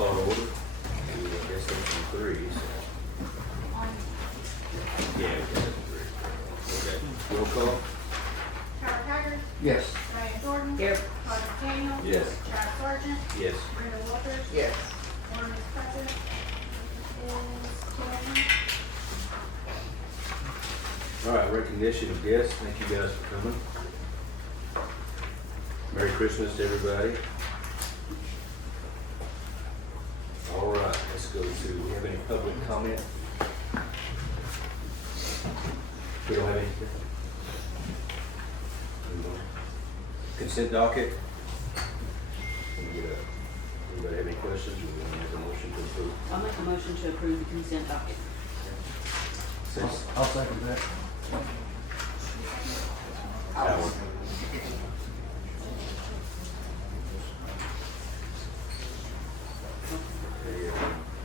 call to order. I guess that's in three, so. Yeah, okay, that's three. Okay, roll call? Howard Haggard, Yes. Diane Jordan. Here. Todd McDaniel. Yes. Chad Sargent. Yes. Brenda Walters. Yes. Warren is present. Is Karen. All right, recognition of guests. Thank you guys for coming. Merry Christmas to everybody. All right, let's go to, we have any public comment? We don't have anything? Consent docket? Anybody have any questions? We're going to make a motion to approve. I'll make a motion to approve the consent docket. I'll second that. Howard. Okay,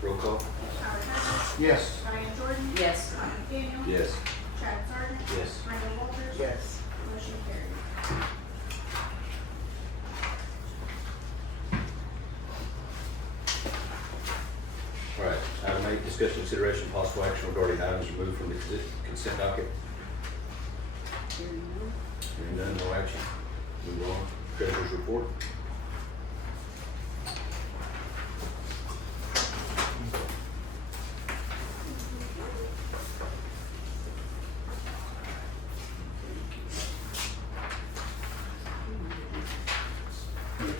roll call? Howard Haggard. Yes. Diane Jordan. Yes. Todd McDaniel. Yes. Chad Sargent. Yes. Brenda Walters. Yes. Motion carried. All right, item 8, discussion, consideration, possible action regarding items removed from the consent docket. Hearing none, no action. Move on. Treasurer's report.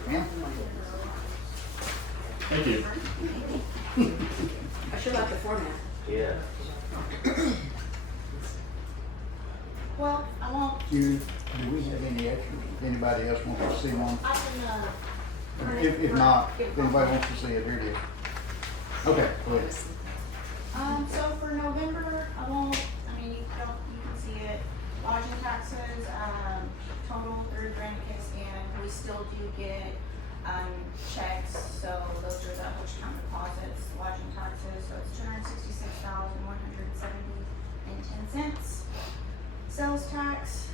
Ma'am? Thank you. I sure like the format. Yeah. Well, I won't, Do we have any extras? If anybody else wants to see one? I can, If not, if anybody wants to see it, here it is. Okay, go ahead. So for November, I won't, I mean, you can see it, lodging taxes, total through Granicus, and we still do get, checks, so those are the Hochatown deposits, lodging taxes, so it's $266,170.10. Sales tax,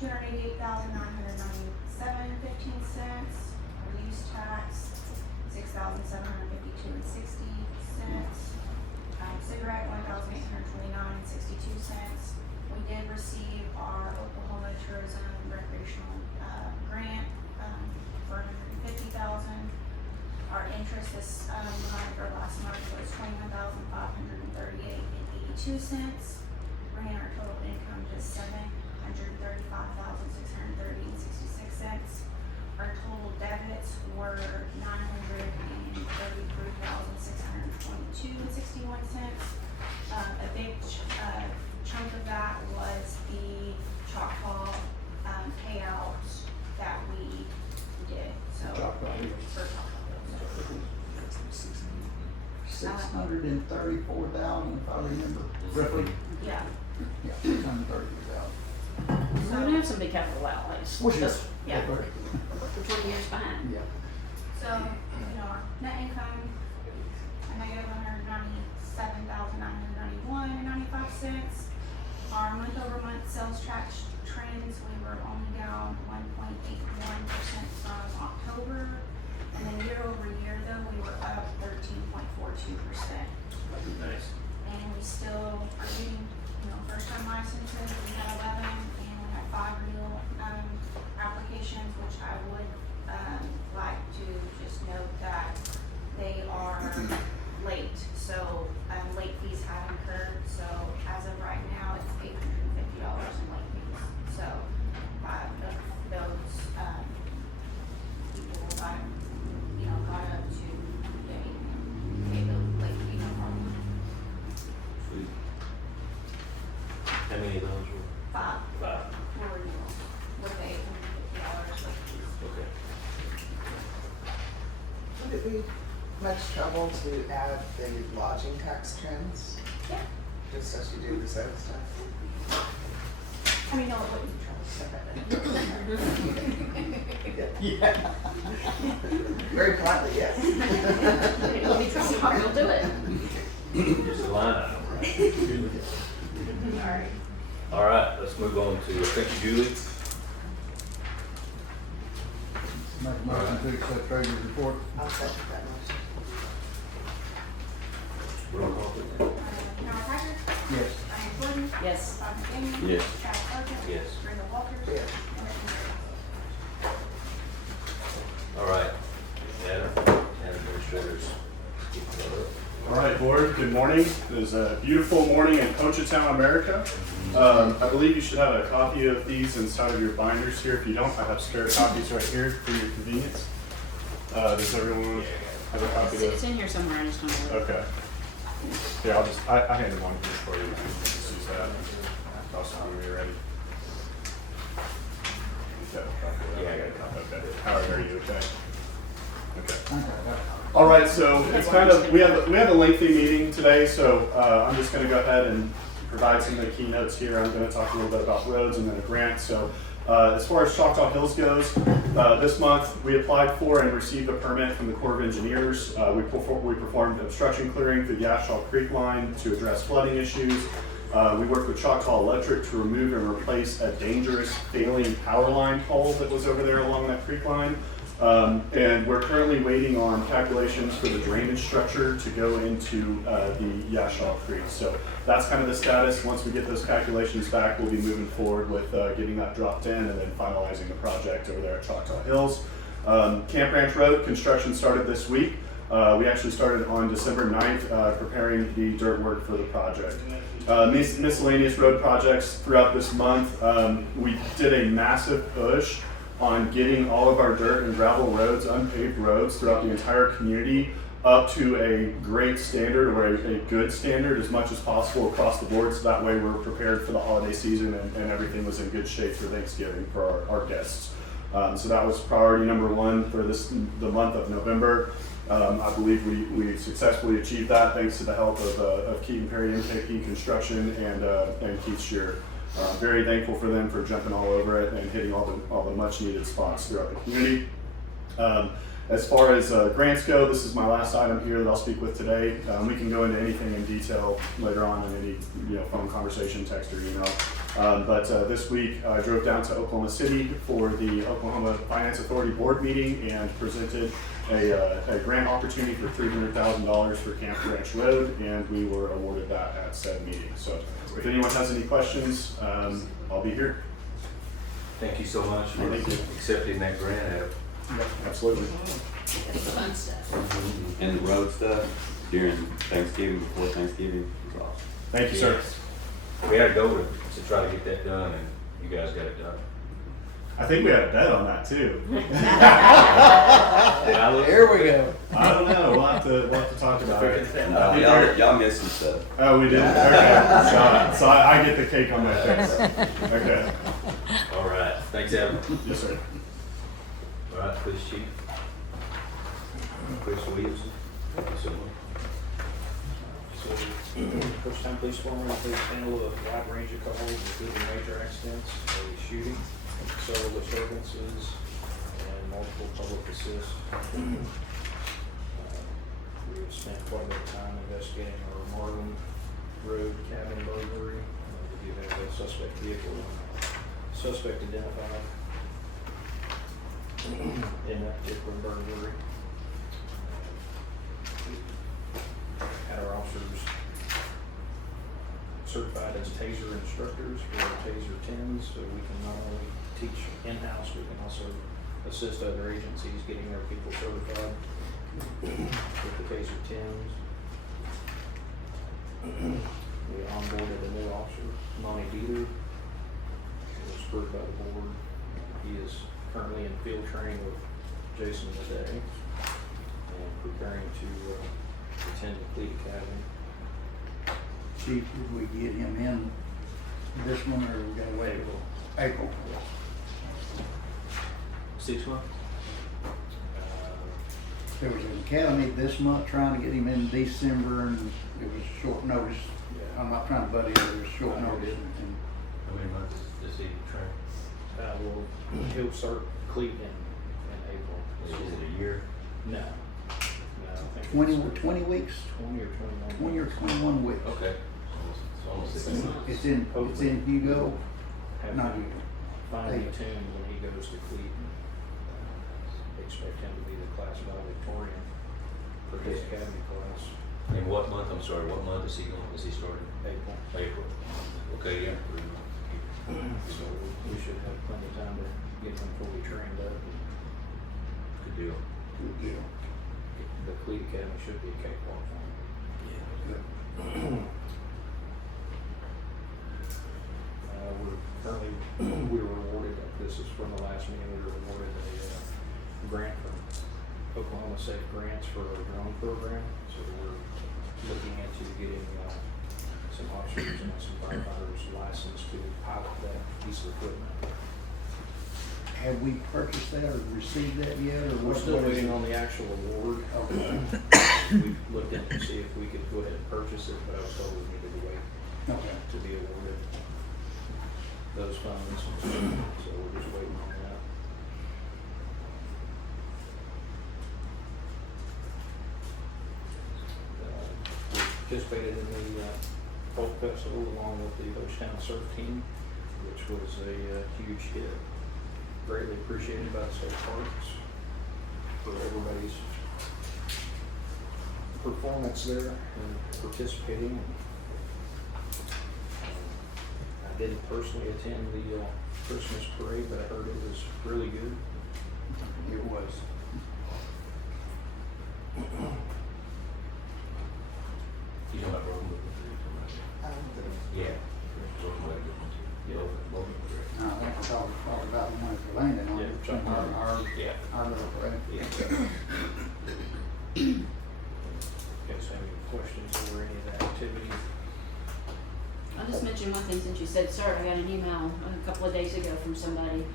$288,997.15. Use tax, $6,752.60. Cigarette, $1,829.62. We did receive our Oklahoma Tourism Recreational grant for $150,000. Our interest this month or last month was $21,538.82. Bringing our total income to $735,630.66. Our total debits were $933,622.61. A big chunk of that was the Choctaw payout that we did. So Choctaw Hills. for Choctaw Hills. 634,000, if I remember correctly. Yeah. Yeah, 634,000. So we have some big capital outlays. Which is. Yeah. We're 20 years behind. Yeah. So, our net income, a negative $197,991.95. Our month-over-month sales tax trends, we were only down 1.81% from October. And then year-over-year though, we were up 13.42%. Nice. And we still are getting, first-time licenses, we had 11, and we had 5 renewal, applications, which I would, like to just note that they are late, so, late fees have incurred, so as of right now, it's $850 in late fees. So, those, people got up to pay the late fee, no problem. Sweet. How many of those were? 5 5. for renewal, with $850 late fees. Okay. Would it be much trouble to add the lodging tax trends, Yeah, just as you do the sales tax? I mean, no, it wouldn't be trouble. Yeah. Very politely, yes. It'll be trouble, we'll do it. Just a line item, right? Alright. All right, let's move on to, thank you, Julie. Make a motion to accept treasurer's report. I'll second that motion. Roll call, please. Howard Hager, Yes. Diane Jordan, Yes. Bob McDaniel. Yes. Travis Parker. Yes. Brenda Walters. Yes. And Rick Mann. All right. Adam administrators. All right, board, good morning. It is a beautiful morning in Hochatown, America. I believe you should have a copy of these inside of your binders here. If you don't, I have spare copies right here for your convenience. Does everyone have a copy of It's this? in here somewhere, I just don't know. Okay. Yeah, I handed one here for you. You can just use that. I'll sign when you're ready. You have a copy of that? Yeah, I got a copy. Okay. Howard, are you okay? Okay. Okay. All right, so it's kind of, we have a lengthy meeting today, so I'm just gonna go ahead and provide some of the keynotes here. I'm gonna talk a little bit about roads and then a grant. So as far as Choctaw Hills goes, this month we applied for and received a permit from the Corps of Engineers. We performed obstruction clearing through the Ashall Creek line to address flooding issues. We worked with Choctaw Electric to remove and replace a dangerous failing power line pole that was over there along that creek line. And we're currently waiting on calculations for the drainage structure to go into the Yashal Creek. So that's kind of the status. Once we get those calculations back, we'll be moving forward with getting that dropped in and then finalizing the project over there at Choctaw Hills. Camp Ranch Road construction started this week. We actually started on December 9th preparing the dirt work for the project. Miscellaneous road projects throughout this month. We did a massive push on getting all of our dirt and gravel roads, unpaved roads throughout the entire community up to a great standard or a good standard as much as possible across the board, so that way we're prepared for the holiday season and everything was in good shape for Thanksgiving for our guests. So that was priority number one for the month of November. I believe we successfully achieved that thanks to the help of Keaton Perry MKP Construction and Keith Shearer. Very thankful for them for jumping all over it and hitting all the much needed spots throughout the community. As far as grants go, this is my last item here that I'll speak with today. We can go into anything in detail later on in any phone conversation, text, or email. But this week I drove down to Oklahoma City for the Oklahoma Finance Authority board meeting and presented a grant opportunity for $300,000 for Camp Ranch Road, and we were awarded that at said meeting. So if anyone has any questions, I'll be here. Thank you so much for Thank you. accepting that grant, Adam. Absolutely. That's the fun stuff. And the road stuff during Thanksgiving, before Thanksgiving, was awesome. Thank you, sir. We had to go to try to get that done, and you guys got it done. I think we had a bet on that too. Did I lose? Here we go. I don't know. We'll have to talk about it. Y'all missed some stuff. Oh, we did. Okay. So I get the cake on my face. Okay. All right. Thanks, Adam. Yes, sir. All right, Police Chief. Chris Williamson. Thank you so much. So, Hochatown Police Department, they handle a wide range of calls, including major accidents, a shooting, several disturbances, and multiple public assists. We have spent quite a bit of time investigating our Marvin Road cabin burglary. We do have a suspect vehicle and suspect identified in that particular burglary. Had our officers certified as taser instructors for our taser 10s, so we can not only teach in-house, we can also assist other agencies getting their people certified with the taser 10s. We onboarded a new officer, Monty Dieter, who was approved by the board. He is currently in field training with Jason today and preparing to attend the Fleet Academy. Chief, did we get him in this one or we gotta wait? April. 6 months? There was an academy this month trying to get him in December and it was short notice. Yeah. I'm not trying to buddy, it was short I know it notice. is. And How many months does he train? Well, he'll start Cleat in April. Is it a year? No. I think 20 weeks, 20 or 21. 20 or 21 weeks. Okay. It's almost 6 months. It's in Hugo, Have not him Hugo. finely tuned when he goes to Cleat. be the class valedictorian for his academy class. In what month, I'm sorry, what month is he starting? April. April. Okay, yeah. So we should have plenty of time to get him fully trained up. Good deal. Good deal. The Cleat Academy should be a cakewalk for him. Yeah. We were awarded, this is from the last meeting, we were awarded a grant from Oklahoma Safe Grants for a drone program. So we're looking into getting some officers and some firefighters licensed to pilot that piece of equipment. Have we purchased that or received that yet, or We're what? still what is waiting it? on the actual award. Okay. We looked in to see if we could go ahead and purchase it, but I was told we needed to wait Okay. to be awarded those funds. So we're just waiting on that. We participated in the folk festival along with the Hochatown surf team, which was a huge hit. Greatly appreciated by the state parks for everybody's performance there and participating. I didn't personally attend the Christmas parade, but I heard it was really good. It was. You know about Broken Book? Yeah. Broken Book. Yeah. Broken Book. I think we talked about the money for landing on Yeah, it. Chuck Norris. Yeah. Our little parade. Yeah. You guys have any questions over any of the activities? I'll just mention one thing since you said CERT. I got an email a couple of days ago from somebody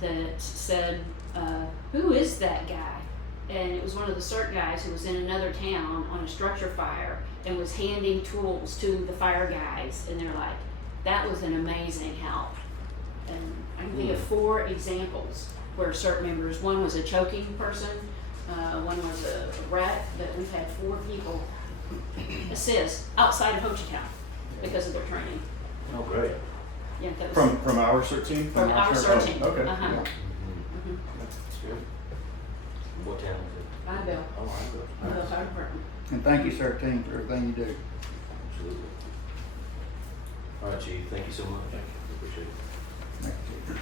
that said, who is that guy? And it was one of the CERT guys who was in another town on a structure fire and was handing tools to the fire guys. And they're like, that was an amazing help. And I can think of 4 examples where CERT members, one was a choking person, one was a wreck, but we've had 4 people assist outside of Hochatown because of their training. Oh, great. Yeah, that was From our CERT team? from our CERT team. Okay. Uh-huh. Yeah. Mm-hmm. That's good. What town is I bill. Oh, I The fire department. And thank you, sir, team, for everything you do. it? Absolutely. All right, Chief, thank you so much. Thank you. Appreciate it. Thank you.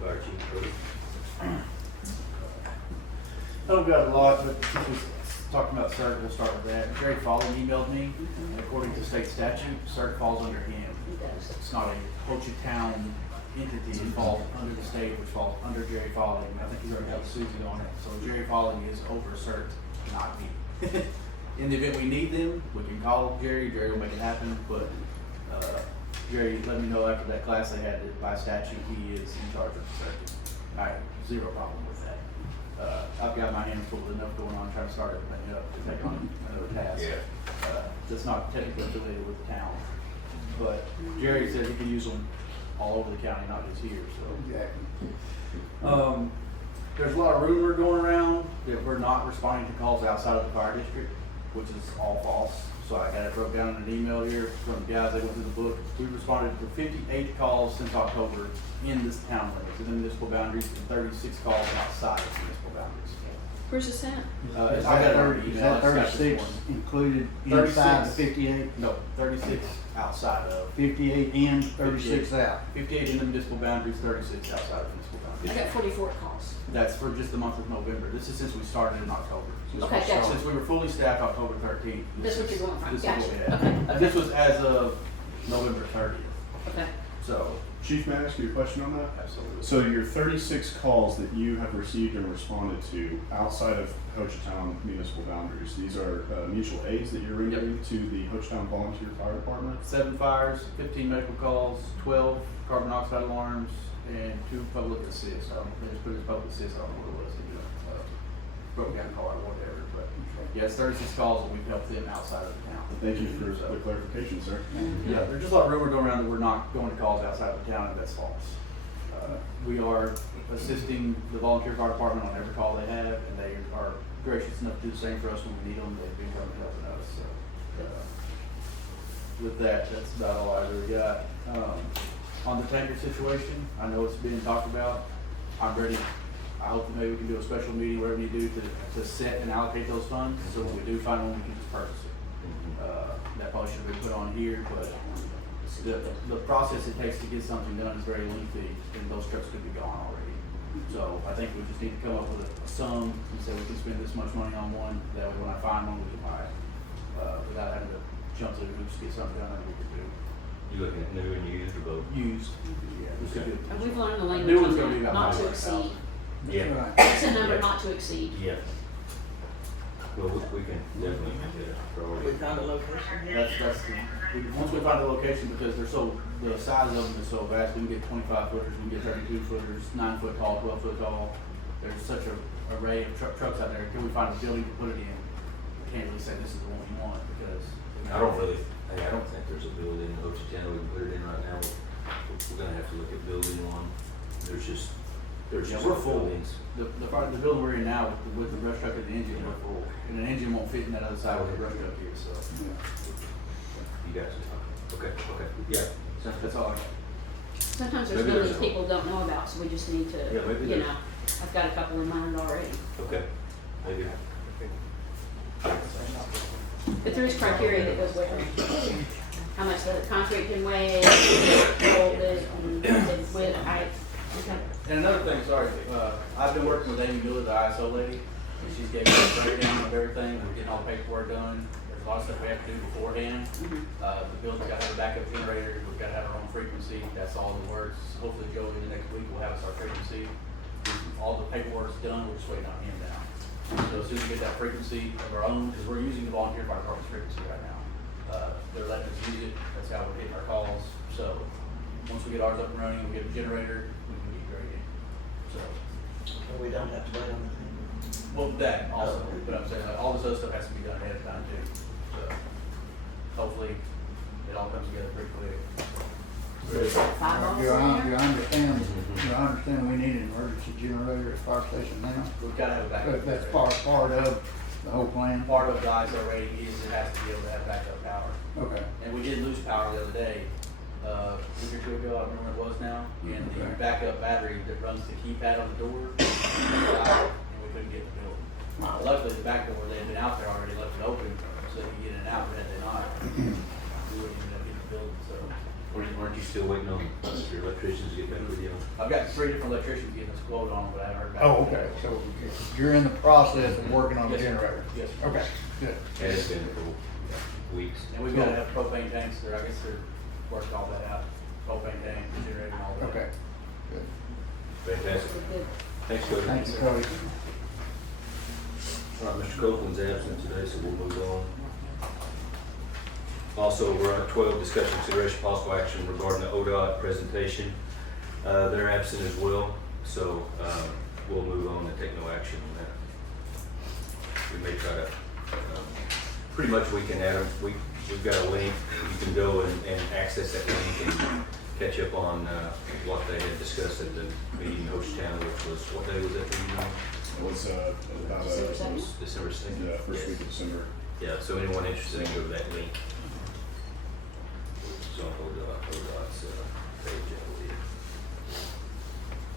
Fire Chief, Cody. I don't got a lot, but since we're talking about CERT, we'll start with that. Jerry Foley emailed me, and according to state statute, CERT falls under him. It does. It's not a Hochatown entity, it falls under the state, which falls under Jerry Foley. I think he's already got Susie on it, so Jerry Foley is over CERT, not me. In the event we need them, we can call Jerry will make it happen, but, Jerry let me know after that class they had that by statute, he is in charge of CERT. I have 0 problem with that. I've got my hands full with enough going on, trying to start everything up to take on another task. Yeah. That's not technically affiliated with the town. But Jerry said he could use them all over the county, not just here, so. Exactly. There's a lot of rumor going around that we're not responding to calls outside of the fire district, which is all false. So I got it broke down in an email here from the guys that went through the book. We responded to 58 calls since October in this town limits, in the municipal boundaries, and 36 calls outside of municipal boundaries. Where's this at? I Is got that it already 30, is emailed. that I just got this 36 morning. included 36. inside the 58? No, 36 outside of. 58 in, 36 out. 58 in the municipal boundaries, 36 outside of municipal I boundaries. got 44 calls. That's for just the month of November. This is since we started in October. Okay, gotcha. Since we were fully staffed October 13th. That's what you're going from. This is what Gotcha. we had. Okay, okay. This was as of November 30th. Okay. So, Chief, may I ask you a question on that? absolutely. So your 36 calls that you have received and responded to outside of Hochatown municipal boundaries, these are mutual aids that you're rendering to the Hochatown Volunteer Fire Department? 7 fires, 15 medical calls, 12 carbon monoxide alarms, and 2 public assists. I don't know if they just put it as public assist, I don't know what it was. They just, broke down car or whatever, but yeah, it's 36 calls and we've helped them outside of the town. Thank you for the clarification, sir. Yeah, there's just a lot of rumor going around that we're not going to calls outside of the town, and that's false. We are assisting the volunteer fire department on every call they have, and they are gracious enough to do the same for us when we need them. They've been coming and helping us, so. With that, that's about all I really got. On the tanker situation, I know it's being talked about. I'm ready I hope that maybe we can do a special meeting, whatever you do to set and allocate those funds, so when we do find one, we can just purchase it. That probably should have been put on here, but the process it takes to get something done is very lengthy, and those trucks could be gone already. So I think we just need to come up with a sum and say we can spend this much money on one, that way when I find one, we can buy it, without having to jump through the hoops to get something done that we could do. You looking at new and used or both? Used, yeah, this could be. And we've learned the New language one's on gonna be that, about not to 95,000. exceed. Yeah. Right. It's a number not to exceed. Yeah. Well, we can definitely make that a priority. We found a location yet? Once we find the location, because they're so, the size of them is so vast, we can get 25 footers, we can get 32 footers, 9 foot tall, 12 foot tall. There's such an array of trucks out there. Can we find a building to put it in? We can't really say this is the one we want, because. I don't think there's a building in Hochatown we can put it in right now. We're gonna have to look at building one. There's just Yeah, we're full. buildings. The building we're in now with the brush truck and the engine, we're full. And the engine won't fit in that other side where the brush truck is, so. You guys, okay, yeah. That's all I got. Sometimes there's Maybe there's buildings people don't know about, so we just need to, Yeah, maybe you there's- know, I've got a couple in mind already. Okay, maybe. But there is criteria that goes with it. How much the concrete can weigh, hold it, and the width, height. Okay. And another thing, sorry, I've been working with Amy Miller, the ISO lady, and she's gave me a breakdown of everything, we're getting all the paperwork done. There's a lot of stuff we have to do beforehand. The building's gotta have a backup generator, we've gotta have our own frequency, that's all in the works. Hopefully Joey, the next week, will have us our frequency. All the paperwork's done, we're just waiting on him now. So as soon as we get that frequency of our own, because we're using the volunteer fire department's frequency right now. They're letting us use it, that's how we're getting our calls. So, once we get ours up and running, we get a generator, we can get graded. So, We don't have to wait on the thing. well, that also, but I'm saying, like, all this other stuff has to be done ahead of time too. So, hopefully, it all comes together pretty quick. You understand we need an emergency generator at the fire station now? We've gotta have a backup. That's part of the whole plan? Part of the ISO rating is it has to be able to have backup power. Okay, And we did lose power the other day, a week or two ago, I don't remember what it was now, and the Okay. backup battery that runs the keypad on the door died, and we couldn't get the building. Luckily, the back door, they had been out there already, left it open, so they could get in and out, but had they not, we wouldn't even have getting the building, so. Weren't you still waiting on your electricians to get back with you? I've got 3 different electricians getting us quote on, but I haven't heard back. oh, okay, so you're in the process of working on the Yes, sir. generator? Yes, sir. Okay, good. And it's been for weeks. And we've gotta have propane tanks there, I guess they're working all that out, propane tank, generator and all that. Okay, good. Fantastic. Good. Thanks, Cody. Thank you, Cody. All right, Mr. Copeland's absent today, so we'll move on. Also, we're on 12, discussion, consideration, possible action regarding the ODOT presentation. They're absent as well, so we'll move on and take no action on that. We may try to, pretty much we can add them, we've got a link, you can go and access that link and catch up on what they had discussed at the meeting in Hochatown, which was, what day was that meeting? It was about December It 2nd. was December 2nd. first week of December. Yeah, so anyone interested can go to that link. It's on ODOT's page, I believe.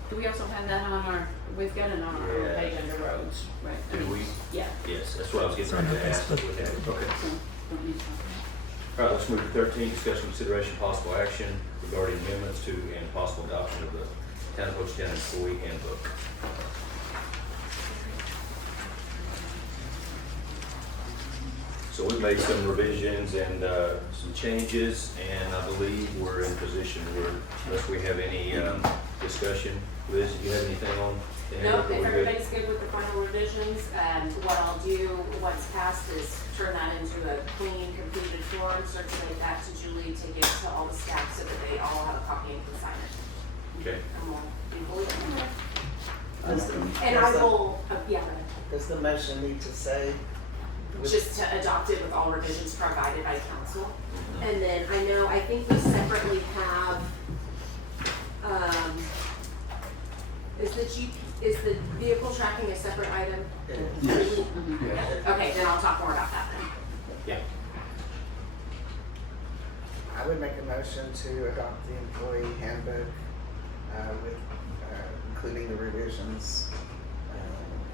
Do we also have that on our, we've got it on our Yeah. page under roads, right? I Do mean, we? Yeah. Yes, that's what I was getting ready to ask. Okay. So, don't need to talk about All right, let's move to 13, discussion, consideration, possible action regarding amendments to and possible adoption of the Town of Hochatown Employee Handbook. So we've made some revisions and some changes, and I believe we're in position where, unless we have any discussion. Liz, do you have anything on the handbook? Nope, if Are we good? everybody's good with the final revisions, what I'll do once passed is turn that into a clean, completed form, circulate that to Julie to give to all the staff so that they all have a copy and can sign it. Okay. And we'll be fully done. Does the- And I will, yeah, go ahead. Does the motion need to say? with- Just to adopt it with all revisions provided by council. And then I think we separately have, is the vehicle tracking a separate item? Yes. Okay, then I'll talk more about that then. Yeah. I would make a motion to adopt the employee handbook, with, including the revisions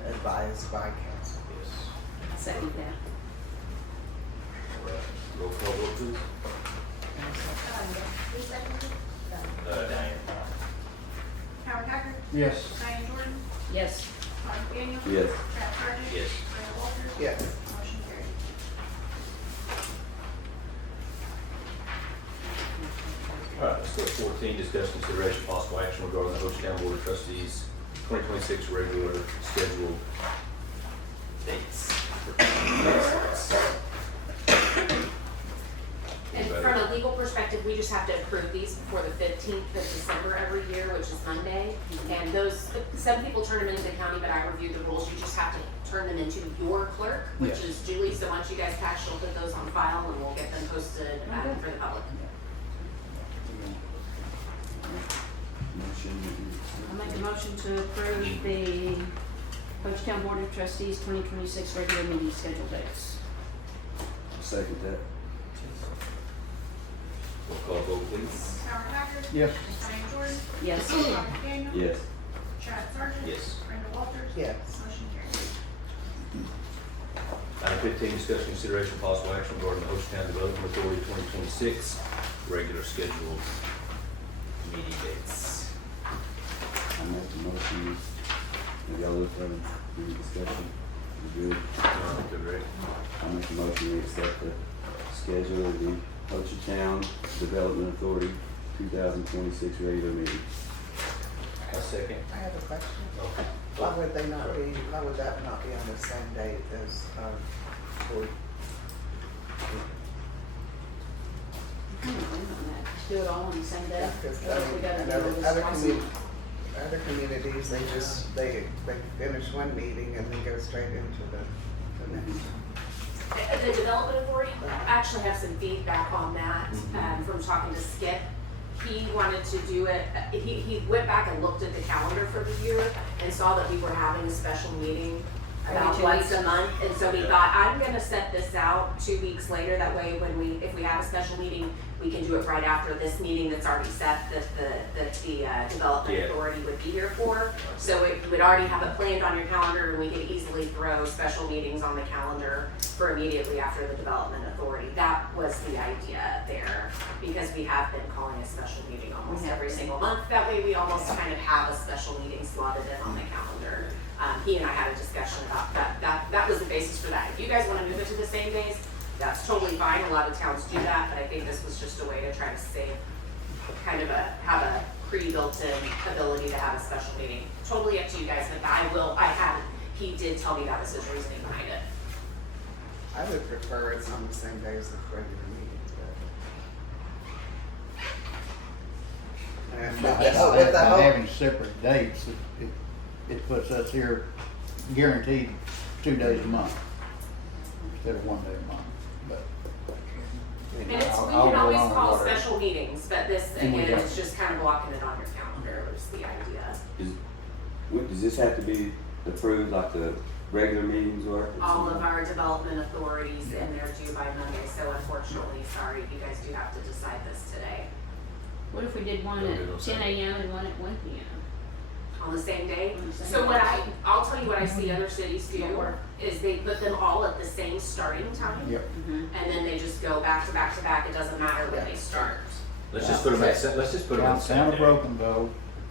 advised by council. Yes. Second that. All right, roll call vote please. Who seconded it? Diane. Howard Haggard, Yes. Diane Jordan, Yes. Todd McDaniel. Yes. Chad Sargent. Yes. Brenda Walters. Yes. Motion carried. All right, let's go to 14, discuss consideration possible action regarding the Hochatown Board of Trustees 2026 regular scheduled dates. And from a legal perspective, we just have to approve these before the 15th of December every year, which is Monday. And those, some people turn them into the county, but I reviewed the rules. You just have to turn them into your clerk, which Yes. is Julie. So once you guys pass, she'll put those on file and we'll get them posted for the public. I'll make a motion to approve the Hochatown Board of Trustees 2026 regular meeting schedule dates. Second that. Roll call vote please. Howard Haggard. Yes. Diane Jordan, Yes. Todd McDaniel. Yes. Chad Sargent. Yes. Brenda Walters. Yes. Motion carried. Item 15, discuss consideration possible action regarding the Hochatown Development Authority 2026 regular scheduled meeting dates. I make the motion. Have y'all looked at it, any discussion? You good? Good, Rick? I make the motion, we accept the schedule of the Hochatown Development Authority 2026 regular meeting. A second. I have a question. Okay. Why would they not be, why would that not be on the same date as, board? Kind of went on that. Just do it all on the same day. Yeah, 'cause, Or if we gotta do other, this other twice a commu- month. other communities, they finish one meeting and then go straight into the next. The Development Authority, I actually have some feedback on that, from talking to Skip. He wanted to do it, he went back and looked at the calendar for the year and saw that we were having a special meeting about Every 2 once weeks. a month, and so we thought, I'm gonna set this out 2 weeks later, that way if we have a special meeting, we can do it right after this meeting that's already set, that the Development Yeah. Authority would be here for. So you would already have it planned on your calendar, and we could easily throw special meetings on the calendar for immediately after the Development Authority. That was the idea there, because we have been calling a special meeting almost every single month. That way we almost kind of have a special meeting slotted in on the calendar. He and I had a discussion about that. That was the basis for that. If you guys wanna move it to the same days, that's totally fine. A lot of towns do that, but I think this was just a way to try to save, have a pre-built-in ability to have a special meeting. Totally up to you guys, but he did tell me that was his reasoning behind it. I would prefer it's on the same day as the regular meeting, but. And By with the hope, having separate dates, it puts us here guaranteed 2 days a month instead of 1 day a month, but. And it's, we I'll can go always along with call whatever. special meetings, but this, And we again, don't. is just kind of blocking it on your calendar, was the idea. Does this have to be approved like the regular meetings were? All of our development authorities, and they're due by Monday, so unfortunately, sorry, you guys do have to decide this today. What if we did one Don't do at those 10 things. a.m. and one at 1 p.m.? On the same day. On the same So day. I'll tell you what I see other cities do, is they put them all at the same starting time. Yep. Mm-hmm. And then they just go back to back to back, it doesn't matter when they start. Let's just put them at, let's just put them on the same Town of day. Broken though,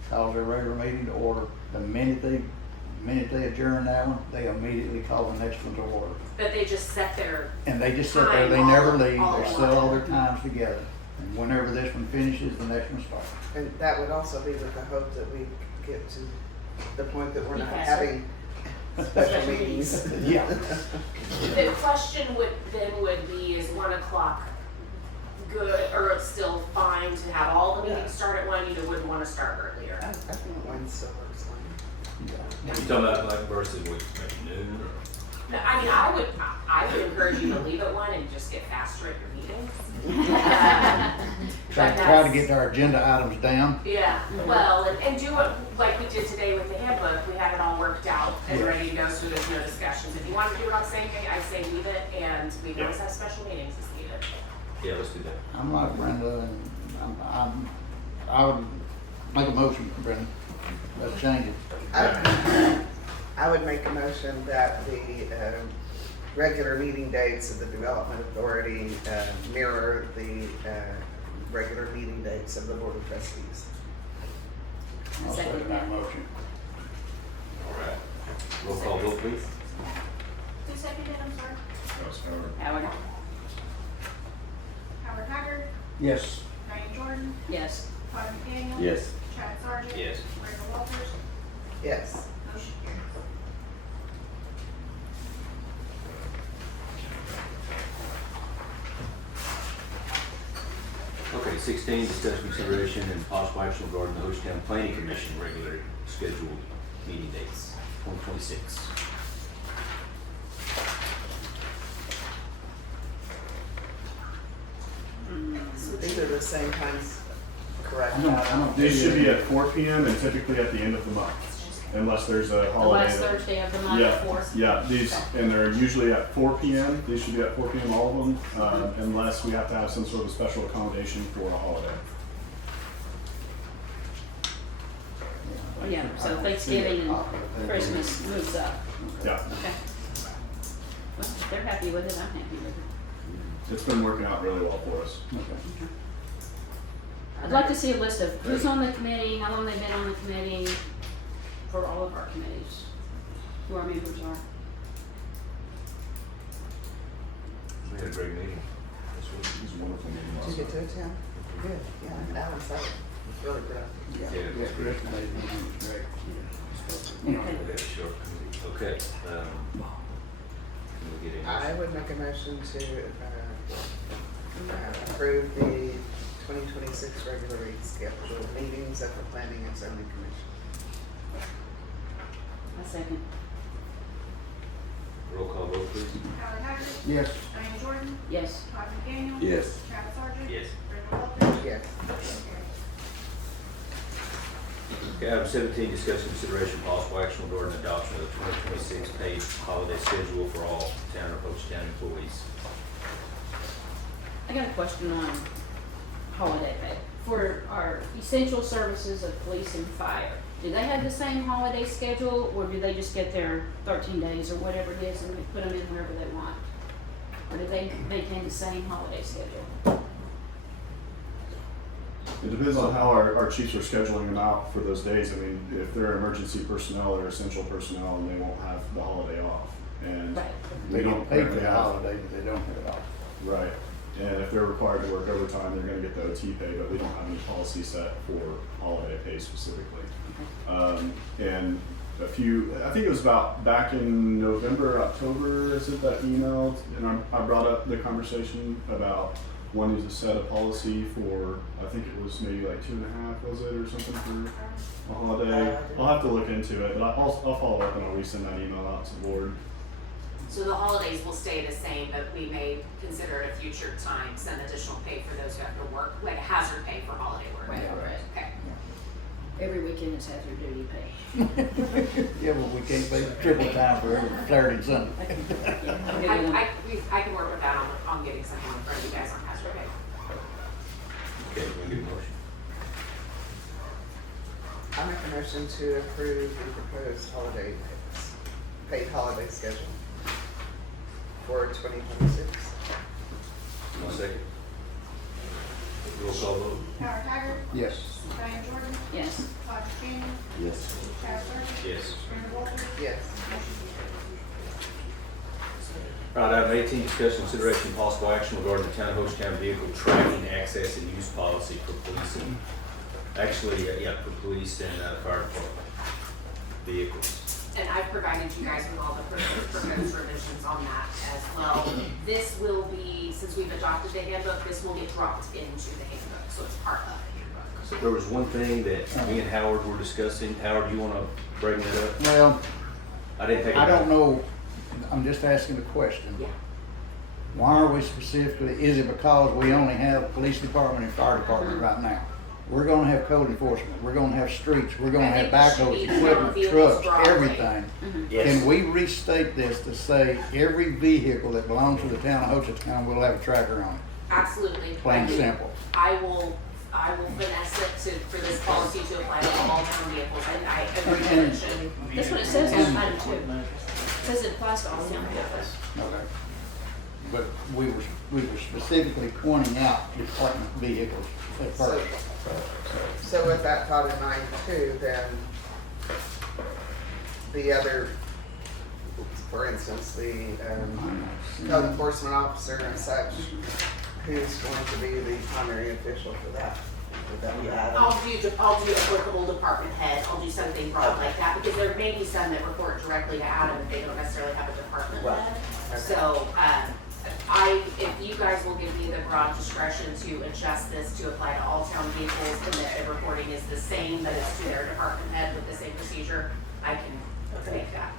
calls their regular meeting to order. The minute they adjourn that one, they immediately call the next one to order. But they just set their, And they just sit there, they Time, never all- leave, all they at set all once. their times together. And whenever this one finishes, the next one starts. and that would also be with the hope that we get to the point that we're not Faster. having special meetings. Yeah. the question would be, is 1 o'clock good, or it's still fine to have all the meetings start at 1, you wouldn't wanna start earlier? I think one still works fine. Yeah. You talking about like versus what, maybe noon or? No, I mean, I would encourage you to leave at 1 and just get faster at your meetings. Try to get our agenda items down. Yeah, well, and do it like we did today with the handbook, we had it all worked out and Yeah. ready to go, so there's no discussions. If you want to do it on the same day, I say leave it, and we can always have special meetings as needed. Yeah, let's do that. I'm like Brenda, and I would make a motion, Brenda. Let's change it. I would make a motion that the regular meeting dates of the Development Authority mirror the regular meeting dates of the Board of Trustees. I'll second that motion. Alright. Roll call vote, please. Who seconded, I'm sorry? That was Howard. Howard? Howard Haggard, Yes. Diane Jordan, Yes. Todd McDaniel. Yes. Chad Sargent. Yes. Randall Walters, Yes. motion carries. Okay, 16, discuss consideration and possible action regarding the Hochatown Planning Commission regular scheduled meeting dates, 2026. These are the same times, correct? I don't It should be do at 4 p.m. and typically at the end of the month, unless there's a The holiday. last that- Thursday of the month, Yeah, 4th. yeah, these, and they're usually at 4 p.m. These should be at 4 p.m. all of them, unless we have to have some sort of special accommodation for a holiday. Oh, yeah, so Thanksgiving and Christmas moves up. Yeah, Okay. Well, if they're happy with it, I'm happy with it. it's been working out really well for us. Okay. I'd like to see a list of who's on the committee, how long they've been on the committee, for all of our committees, who our members are. We had a great meeting. It was a wonderful meeting Did last you night. get to attend? Good, yeah, Alan said it. It's really productive. Yeah, Yeah, yeah, that's great. Chris made it great. We had a short committee. Okay, can we get I in? would make a motion to approve the 2026 regularly scheduled meetings of the Planning and Zoning Commission. A second. Roll call vote, please. Howard Haggard, Yes. Diane Jordan, Yes. Todd McDaniel. Yes. Chad Sargent. Yes. Randall Walters, Yes. motion carries. Okay, item 17, discuss consideration of possible action regarding adoption of the 2026 paid holiday schedule for all town of Hochatown employees. I got a question on holiday pay. For our essential services of police and fire, do they have the same holiday schedule, or do they just get their 13 days or whatever it is and they put them in wherever they want? Or do they maintain the same holiday schedule? It depends on how our chiefs are scheduling them out for those days. I mean, if they're emergency personnel or essential personnel, and they won't have the holiday off. And Right. They we don't don't pay for currently the have, holiday, but they don't have it off. right. And if they're required to work overtime, they're gonna get the OT pay, but we don't have any policy set for holiday pay specifically. And a few, I think it was about back in November, October, is it that emailed? And I brought up the conversation about wanting to set a policy for, I think it was maybe like 2.5, was it, or something for a holiday? I'll have to look into it, but I'll follow up and I'll resend that email out to the board. So the holidays will stay the same, but we may consider at a future time some additional pay for those who have to work, like hazard pay for holiday work. Right, right. Okay. Every weekend is hazard duty pay. Yeah, well, we can't pay triple time for every Saturday and Sunday. Yeah, I'm good with them. I can work with that on getting something in front of you guys on hazard pay. Okay, can we get a motion? I make a motion to approve the proposed holiday paid holiday schedule for 2026. One second. Roll call vote. Howard Haggard, Yes. Diane Jordan, Yes. Todd McDaniel, Yes. Chad Sargent. Yes. Randall Walters, Yes. motion carries. All right, item 18, discuss consideration and possible action regarding the town of Hochatown vehicle tracking, access, and use policy for police and, actually, yeah, for police and fire department vehicles. And I've provided you guys with all the proposed revisions on that as well. This will be, since we've adopted the handbook, this will get dropped into the handbook, so it's part of the handbook. So there was one thing that me and Howard were discussing. Howard, do you want to bring that up? Well, I didn't think. I don't know, I'm just asking a question. Yeah. Why are we specifically, is it because we only have police department and fire department right now? We're gonna have code enforcement, we're gonna have streets, we're gonna I have think it should backhoes, be equipment, vehicles trucks, broadly. everything. Yes. Can we restate this to say every vehicle that belongs to the town of Hochatown will have a tracker on it? Absolutely. Plain I can- simple. I will I will finesse it for this policy to apply to all town vehicles, and I agree that And- it should. That's what it says on item 2. It says it applies to all town vehicles. Okay. But we were specifically pointing out department vehicles at first. So with that thought in mind too, then the other, for instance, the code enforcement officer and such, who's going to be the primary official for that? Would that be Adam? I'll do applicable department head, I'll do something broad like that, because there may be some that report directly to Adam if they don't necessarily have a department Right. head. Okay. So, if you guys will give me the broad discretion to adjust this to apply to all town vehicles, and that the reporting is the same, but it's to their department head with the same procedure, I can make that.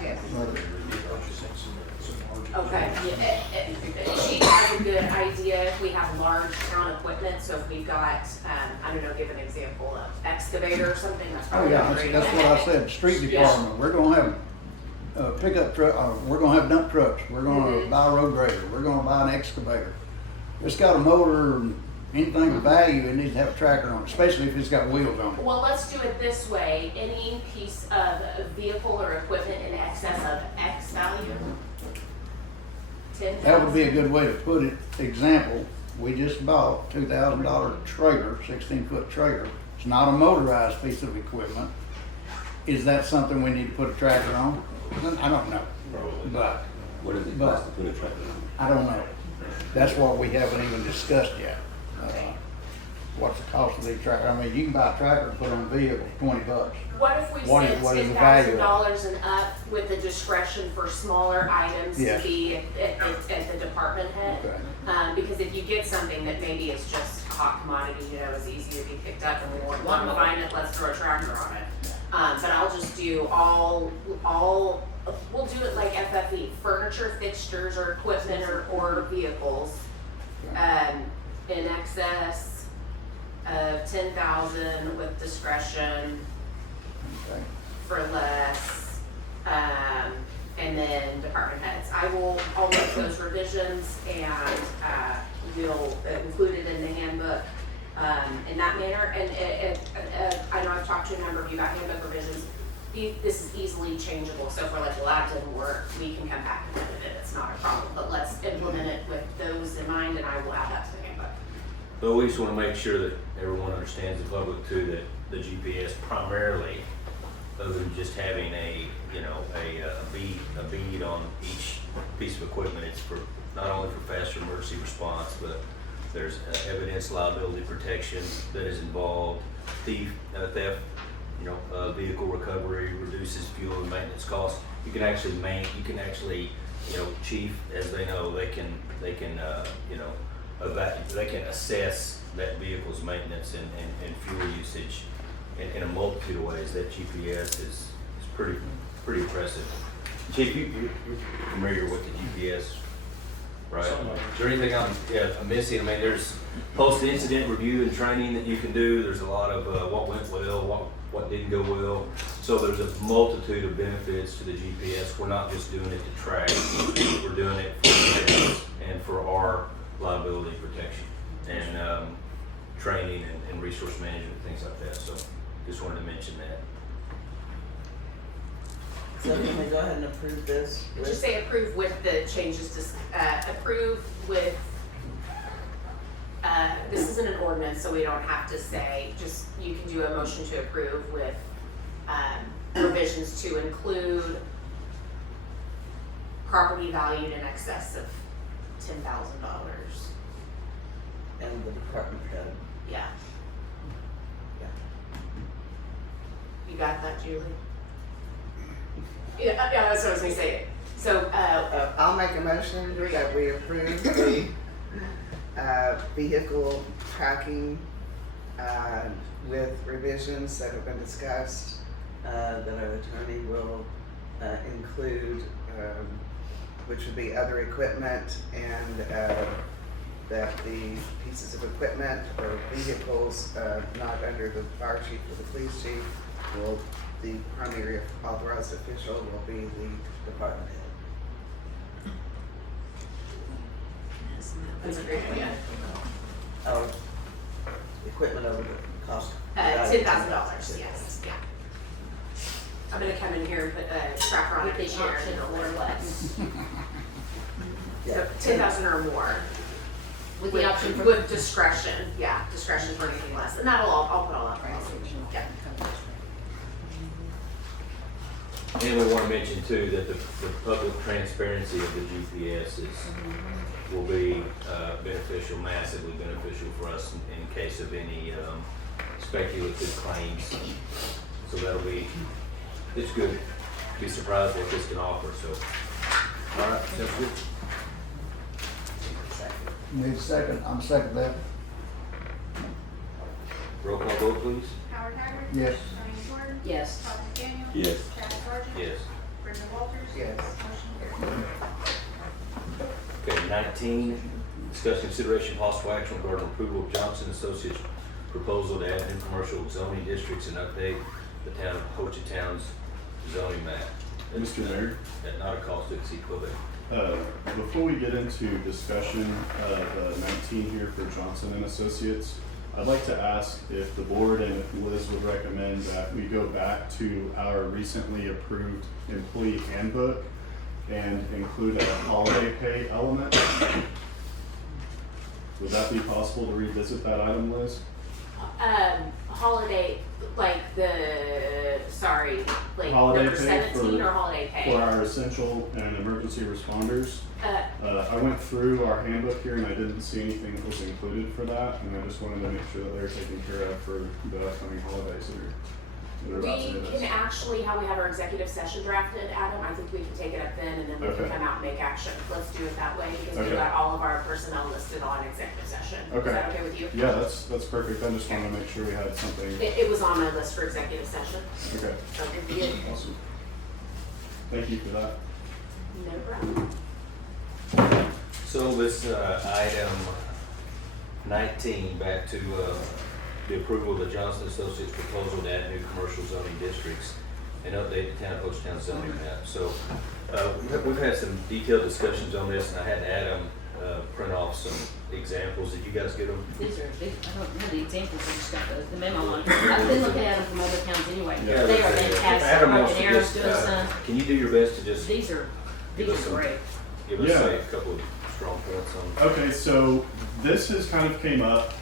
Yes. Okay, she has a good idea if we have large town equipment, so if we've got, I don't know, give an example of excavator or something, that's Oh, probably yeah, not that's great. that's what I said, street Yeah. department, we're gonna have pickup truck, we're gonna have dump trucks, we're gonna buy a road grader, we're gonna buy an excavator. If it's got a motor and anything of value, it needs to have a tracker on it, especially if it's got wheels on it. Well, let's do it this way, any piece of vehicle or equipment in excess of X value. 10,000. That would be a good way to put it. Example, we just bought $2,000 trailer, 16-foot trailer. It's not a motorized piece of equipment. Is that something we need to put a tracker on? I don't know, but What does it cost to put a tractor on? I don't know. That's what we haven't even discussed yet. What's the cost of these tractors? I mean, you can buy a tractor and put it on a vehicle for $20. What if we What said is the value of it? $10,000 and up with the discretion for smaller items to Yes. be at the department head? Okay. Because if you get something that maybe is just a hot commodity, you know, is easy to be picked up and we want to find it, let's throw a tractor on it. But I'll just do we'll do it like FFE, furniture, fixtures, or equipment or vehicles, in excess of 10,000 with discretion Okay. for less, and then department heads. I'll make those revisions and, we'll include it in the handbook, in that manner. And I know I've talked to a number of you about handbook revisions. This is easily changeable, so if we're like, well, that didn't work, we can come back and edit it, it's not a problem. But let's implement it with those in mind, and I will add that to the handbook. But we just wanna make sure that everyone understands, the public too, that the GPS primarily, other than just having a bead on each piece of equipment, it's for, not only for faster emergency response, but there's evidence liability protection that is involved, theft, vehicle recovery, reduces fuel and maintenance costs. You can actually, chief, as they know, they can assess that vehicle's maintenance and fuel usage in a multitude of ways. That GPS is pretty impressive. Chief, you're familiar with the GPS, right? Is there anything I'm missing? I mean, there's post-incident review and training that you can do. There's a lot of what went well, what didn't go well. So there's a multitude of benefits to the GPS. We're not just doing it to track. We're doing it for maintenance and for our liability protection and training and resource management, things like that. So just wanted to mention that. So can we go ahead and approve this? Just say approve with the changes to, approve with, this isn't an ordinance, so we don't have to say, just, you can do a motion to approve with, revisions to include property valued in excess of $10,000. And the department head. Yeah. You got that, Julie? Yeah, that's what I was gonna say. So, I'll make a motion that we approve the vehicle tracking with revisions that have been discussed, that our attorney will include, which would be other equipment, and that the pieces of equipment or vehicles not under the fire chief or the police chief will, the primary authorized official will be the department head. that's a great plan. of equipment over the cost? $10,000, yes, yeah. I'm gonna come in here and put a strapper on With every the chair option and for it'll less. Yeah. 10,000 or more. With the option for. With discretion, yeah, discretion for anything less, and that'll I'll put all that pricing, yeah. And we want to mention too that the public transparency of the GPS will be beneficial, massively beneficial for us in case of any speculative claims. So it's good. Be surprised what this can offer, so. All right, sounds good. Need a second, I'm second that. Roll call vote, please. Howard Haggard. Yes. Diane Jordan. Yes. Todd McDaniel. Yes. Travis Sargent. Yes. Brendan Walters. Yes. Motion carried. Okay, 19, discuss consideration possible action regarding approval of Johnson Associates proposal to add new commercial zoning districts and update the town of Hochatown's zoning map. Mr. Mayor? At not a cost to exceed Quebec. Before we get into discussion of 19 here for Johnson and Associates, I'd like to ask if the board and if Liz would recommend that we go back to our recently approved employee handbook and include a holiday pay element. Would that be possible to revisit that item, Liz? Holiday, like Holiday number pay 17 for- or holiday pay? For our essential and emergency responders. Uh, I went through our handbook here and I didn't see anything that was included for that, and I just wanted to make sure that they're taken care of for the upcoming holidays that are about to we hit us. can actually, how we have our executive session drafted, Adam, I think we can take it up then and then we can Okay. come out and make action. Let's do it that way because Okay. we've got all of our personnel listed on executive session. Okay. Is that okay with you? Yeah, that's perfect. I just wanted to make sure we had something. It was on my list for executive session, Okay, so if you get, awesome. Thank you for that. no problem. So this item 19, back to the approval of the Johnson Associates proposal to add new commercial zoning districts and update the town of Hochatown zoning map. So we've had some detailed discussions on this, and I had Adam print off some examples. Did you guys get them? These are, I don't have the examples, I just got the memo on. I've been looking at them from other towns anyway. Yeah, They are that's it. fantastic. Adam wants to Arcanero's just, doing some. can you do your best to just These are Give us some- great. give us Yeah. a couple of strong points on? Okay, so this has kind of came up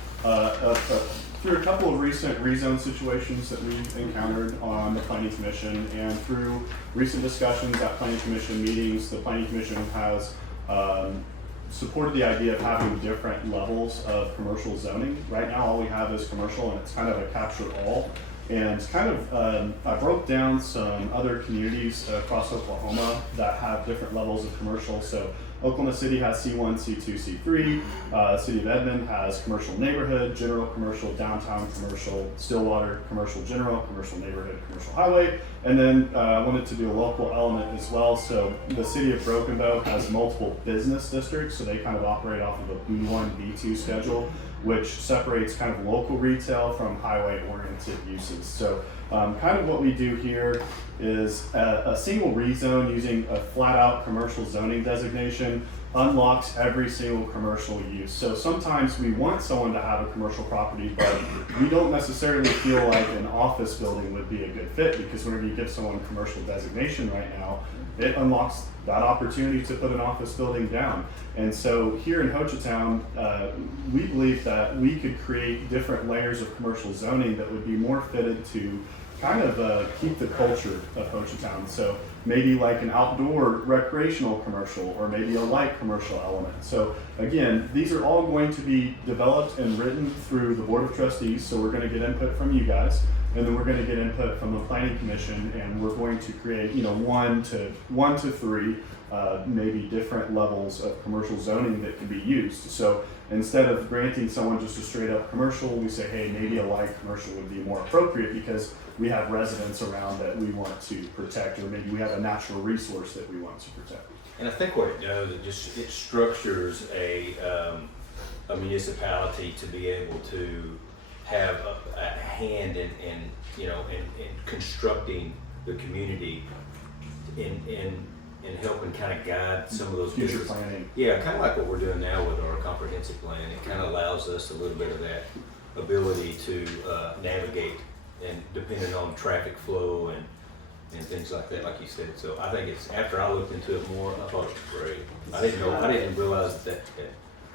through a couple of recent rezone situations that we've encountered on the planning commission, and through recent discussions at planning commission meetings. The planning commission has supported the idea of having different levels of commercial zoning. Right now, all we have is commercial, and it's kind of a capture all. And kind of, I broke down some other communities across Oklahoma that have different levels of commercial. So Oklahoma City has C1, C2, C3. City of Edmond has commercial neighborhood, general commercial, downtown commercial, Stillwater commercial general, commercial neighborhood, commercial highway. And then I wanted to do a local element as well. So the city of Broken Bow has multiple business districts. So they kind of operate off of a B1, B2 schedule, which separates kind of local retail from highway-oriented uses. So kind of what we do here is a single rezone using a flat-out commercial zoning designation unlocks every single commercial use. So sometimes we want someone to have a commercial property, but we don't necessarily feel like an office building would be a good fit, because whenever you give someone commercial designation right now, it unlocks that opportunity to put an office building down. And so here in Hochatown, we believe that we could create different layers of commercial zoning that would be more fitted to kind of keep the culture of Hochatown. So maybe like an outdoor recreational commercial, or maybe a light commercial element. So again, these are all going to be developed and written through the Board of Trustees. So we're going to get input from you guys, and then we're going to get input from the Planning Commission, and we're going to create, one to three, maybe different levels of commercial zoning that can be used. So instead of granting someone just a straight up commercial, we say, hey, maybe a light commercial would be more appropriate because we have residents around that we want to protect, or maybe we have a natural resource that we want to protect. And I think what it does, it structures a municipality to be able to have a hand in constructing the community in in helping kind of guide some of those Future business. planning. Yeah, kind of like what we're doing now with our comprehensive plan. It kind of allows us a little bit of that ability to navigate, and depending on traffic flow and things like that, like you said. So I think it's, after I looked into it more, I thought it was great. I didn't realize that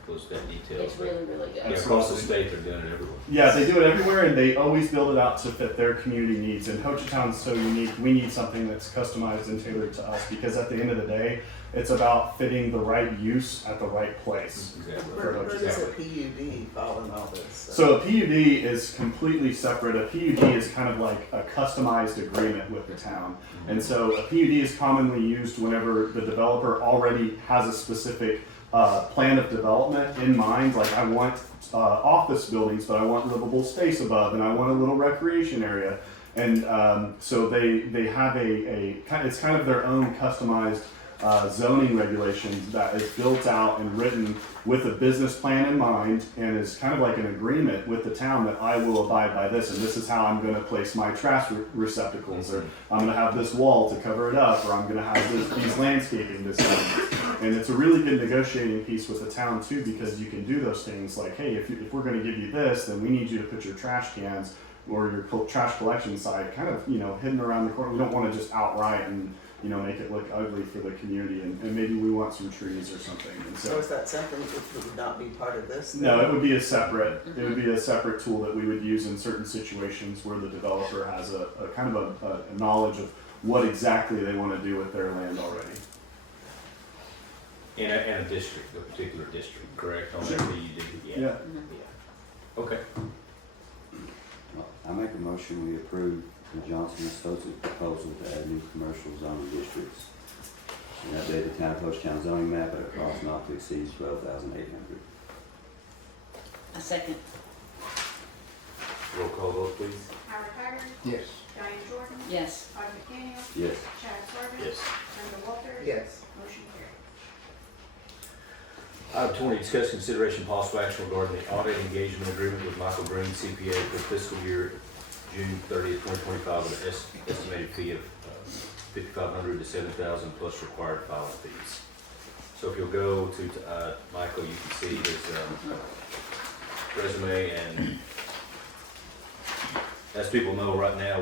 was that detailed. It's really, really good. Yeah, across the state, they're doing it everywhere. Yeah, they do it everywhere, and they always build it out to fit their community needs. And Hochatown's so unique. We need something that's customized and tailored to us, because at the end of the day, it's about fitting the right use at the right place. Exactly. Where does a PUD fall in all this? So a PUD is completely separate. A PUD is kind of like a customized agreement with the town. And so a PUD is commonly used whenever the developer already has a specific plan of development in mind. Like, I want office buildings, but I want livable space above, and I want a little recreation area. And so they have it's kind of their own customized zoning regulations that is built out and written with a business plan in mind, and is kind of like an agreement with the town that I will abide by this, and this is how I'm going to place my trash receptacles, or I'm going to have this wall to cover it up, or I'm going to have these landscaping designs. And it's a really good negotiating piece with the town too, because you can do those things like, hey, if we're going to give you this, then we need you to put your trash cans or your trash collection side kind of, hidden around the corner. We don't want to just outright and make it look ugly for the community, and maybe we want some trees or something. And So is that something that would not be part of this? no, it would be a separate tool that we would use in certain situations where the developer has a kind of a knowledge of what exactly they want to do with their land already. In a district, a particular district, correct? On Sure. that PUD, yeah. Yeah. Okay. I make a motion we approve the Johnson Associates proposal to add new commercial zoning districts and update the town of Hochatown zoning map at a cost not to exceed $12,800. A second. Roll call vote, please. Howard Haggard, Yes. Diane Jordan, Yes. Todd McDaniel, Yes. Chad Sargent. Yes. Brenda Walters. Yes. Motion carried. Item 20, discuss consideration possible action regarding the audit engagement agreement with Michael Green CPA for fiscal year June 30th, 2025, with an estimated fee of $5,500 to $7,000 plus required filing fees. So if you'll go to Michael, you can see his resume, and as people know, right now,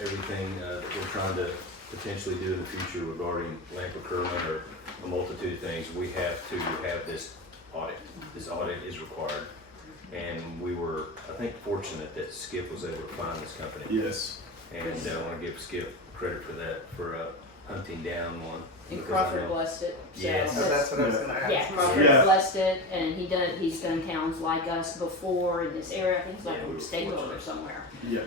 everything that we're trying to potentially do in the future regarding land procurement or a multitude of things, we have to have this audit. This audit is required. And we were, I think, fortunate that Skip was able to find this company. Yes. And I want to give Skip credit for that, for hunting down one. And Because I Crawford know- blessed it. So Yes. So that's what I was gonna ask. Yeah, Crawford Yeah. blessed it, and he's done towns like us before in this area. I think he's like Yeah, we from were Stateville or fortunate. somewhere. Yeah.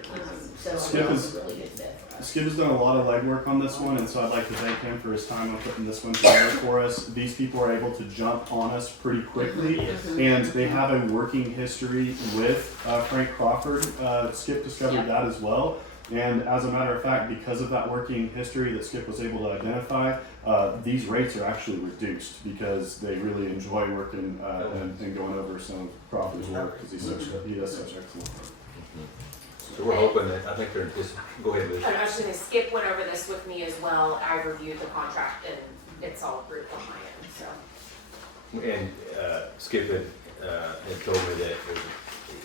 So Skip it was is- a really good fit for us. Skip has done a lot of legwork on this one, and so I'd like to thank him for his time on putting this one together for us. These people are able to jump on us pretty quickly, Yes. and they have a working history with Frank Crawford. Skip discovered Yeah. that as well. And as a matter of fact, because of that working history that Skip was able to identify, these rates are actually reduced because they really enjoy working and going over some of Crawford's work, because he does such excellent work. So we're hoping that, I think they're go ahead, Liz. And I was just gonna say, Skip went over this with me as well. I reviewed the contract and it's all approved on my end, so. And Skip had told me that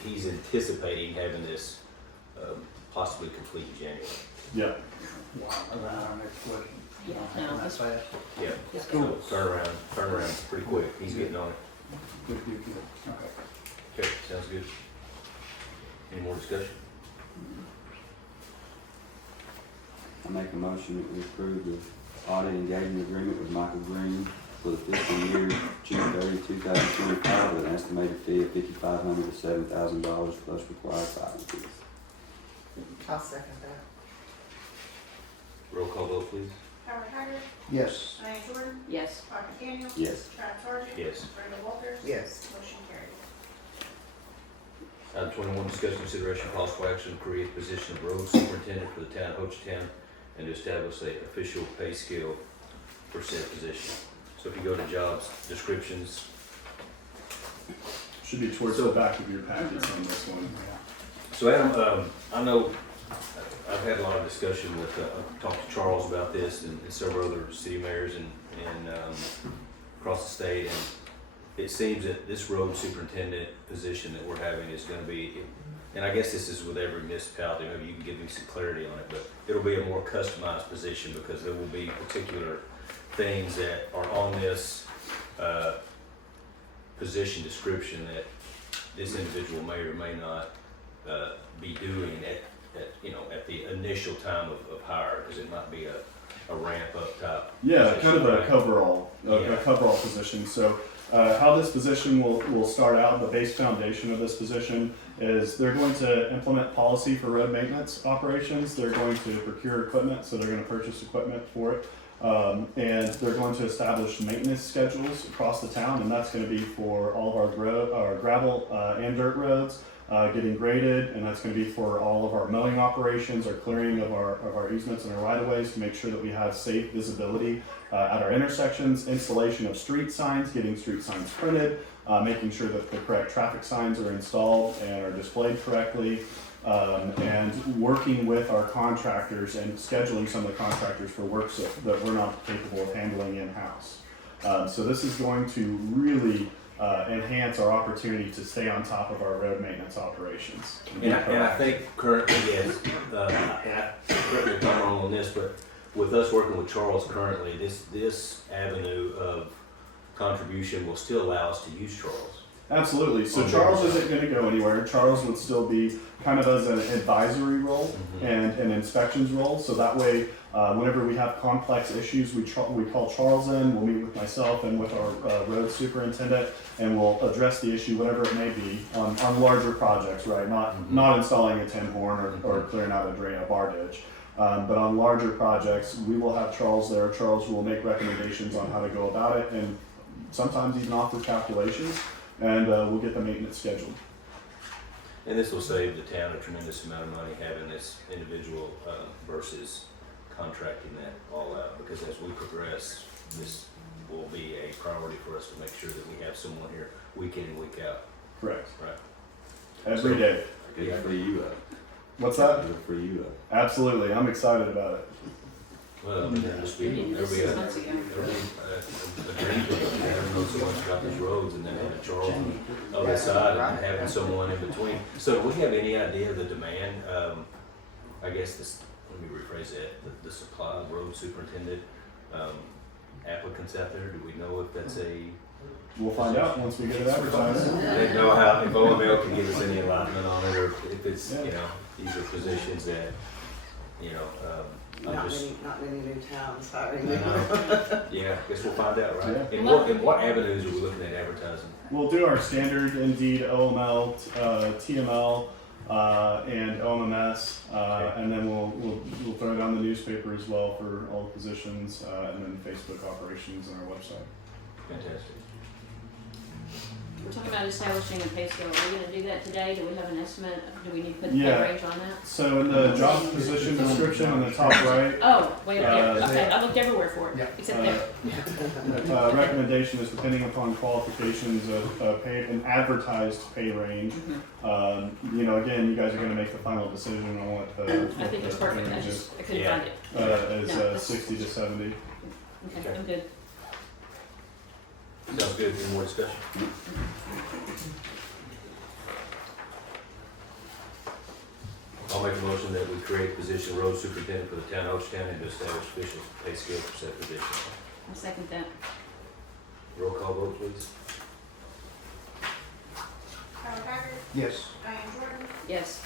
he's anticipating having this possibly complete in January. Yeah. Wow, that's our next question. Yeah, no, That's it's- fast. Yeah. It's So turnaround's pretty quick. He's getting on it. Good, good, good. Okay. Okay, sounds good. Any more discussion? I make a motion that we approve the audit engagement agreement with Michael Green for the fiscal year June 30, 2025, with an estimated fee of $5,500 to $7,000 plus required filing fees. I'll second that. Roll call vote, please. Howard Haggard, Yes. Diane Jordan, Yes. Todd McDaniel. Yes. Chad Sargent. Yes. Brenda Walters. Yes. Motion carried. Item 21, discuss consideration of possible action to create the position of road superintendent for the town of Hochatown and to establish a official pay scale for said position. So if you go to jobs descriptions, Should be towards the back of your packets on this one. so Adam, I know I've had a lot of discussion with, I've talked to Charles about this and several other city mayors and across the state, and it seems that this road superintendent position that we're having is gonna be, and I guess this is with every municipality, maybe you can give me some clarity on it, but it'll be a more customized position because there will be particular things that are on this, position description that this individual may or may not, be doing at the initial time of hire, because it might be a ramp up type. Yeah, position, kind of a right? coverall, a Yeah. coverall position. So how this position will start out, the base foundation of this position is they're going to implement policy for road maintenance operations. They're going to procure equipment, so they're going to purchase equipment for it. And they're going to establish maintenance schedules across the town, and that's going to be for all of our gravel and dirt roads. Getting graded, and that's going to be for all of our mowing operations, our clearing of our easements and our right of ways to make sure that we have safe visibility at our intersections, installation of street signs, getting street signs printed, making sure that the correct traffic signs are installed and are displayed correctly, and working with our contractors and scheduling some of the contractors for works that we're not capable of handling in-house. So this is going to really enhance our opportunity to stay on top of our road maintenance operations. And I think currently, yes, and I, correct me if I'm wrong on this, but with us working with Charles currently, this avenue of contribution will still allow us to use Charles. Absolutely. So On Charles their isn't going to go anywhere. Charles would still be kind of as an advisory role and an inspections role. So that way, whenever we have complex issues, we call Charles in. We'll meet with myself and with our road superintendent, and we'll address the issue, whatever it may be, on larger projects, right? Not installing a tin horn or clearing out a bar ditch. But on larger projects, we will have Charles there. Charles will make recommendations on how to go about it, and sometimes even offer calculations. And we'll get the maintenance scheduled. And this will save the town a tremendous amount of money having this individual versus contracting that all out, because as we progress, this will be a priority for us to make sure that we have someone here week in and week out. Correct. Right. Every day. Good for you, What's that? Good for you, Absolutely. I'm excited about it. Well, I mean, there'll just be, there'll be a dream to have known so much about these roads, and then having Charles on the side and having someone in between. So do we have any idea of the demand? I guess this, let me rephrase that, the supply of road superintendent applicants out there, do we know if that's a? We'll find out once we get it advertised. I didn't know how, if OML can give us any enlightenment on it, or if it's, these are positions that, I'm just. Not many new towns hiring. Yeah, guess we'll find out, right? Yeah. And what avenues are we looking at advertising? We'll do our standard Indeed, OML, TML, and OMMS, and then we'll throw it on the newspaper as well for all positions, and then Facebook operations and our website. Fantastic. We're talking about establishing a pay scale. Are we gonna do that today? Do we have an estimate? Do we need to put the Yeah. pay range on that? So in the job position description on the top right, Oh, wait up there. Yeah. Okay, I looked everywhere for it, Yeah. except there. recommendation is depending upon qualifications of pay, an advertised pay range. Again, you guys are gonna make the final decision on what the. I think it's perfect. I couldn't Yeah. find it. Is No, that's- 60 to 70. Okay, I'm good. Sounds good. Any more discussion? I'll make a motion that we create the position of road superintendent for the town of Hochatown and to establish official pay scale for said position. I'll second that. Roll call vote, please. Carl Taggart, Yes. Diane Jordan, Yes.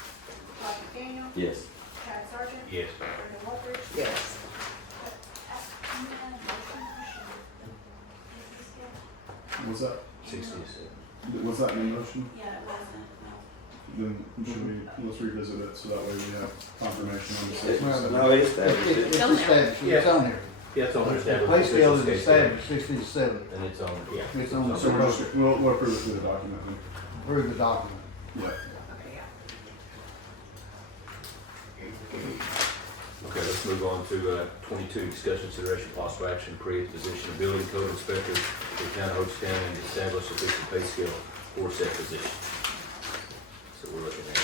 Todd McDaniel, Yes. Chad Sargent, Yes. Brenda Walters. Yes. Was that 67. was that in motion? Yeah, it wasn't, no. Then should let's revisit it so that way we have confirmation on the It's- sixty. No, it's established. It's established, it's on here. Yeah, it's on there. The pay scale is established, 60 to 70. And it's on, yeah. It's on the So we'll approve it through the document then. Approve the document. Yeah. Okay, yeah. Okay, let's move on to 22, discussion, consideration, possible action, to create the position of building code inspector for the town of Hochatown and establish official pay scale for said position. So we're looking at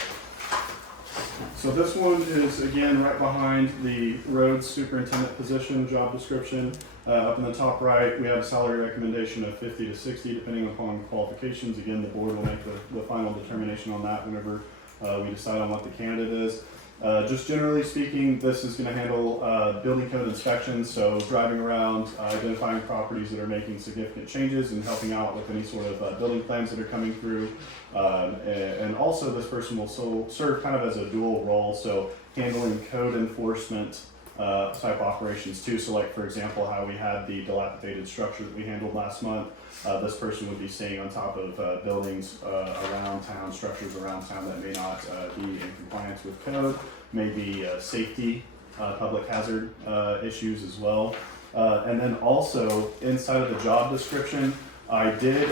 So this one is again right behind the roads superintendent position job description. Up in the top right, we have a salary recommendation of 50 to 60 depending upon qualifications. Again, the board will make the final determination on that whenever we decide on what the candidate is. Just generally speaking, this is going to handle building code inspections, so driving around, identifying properties that are making significant changes and helping out with any sort of building plans that are coming through. And also this person will serve kind of as a dual role, so handling code enforcement type operations too. So like for example, how we had the dilapidated structure that we handled last month, this person would be staying on top of buildings around town, structures around town that may not be in compliance with code, maybe safety, public hazard issues as well. And then also inside of the job description, I did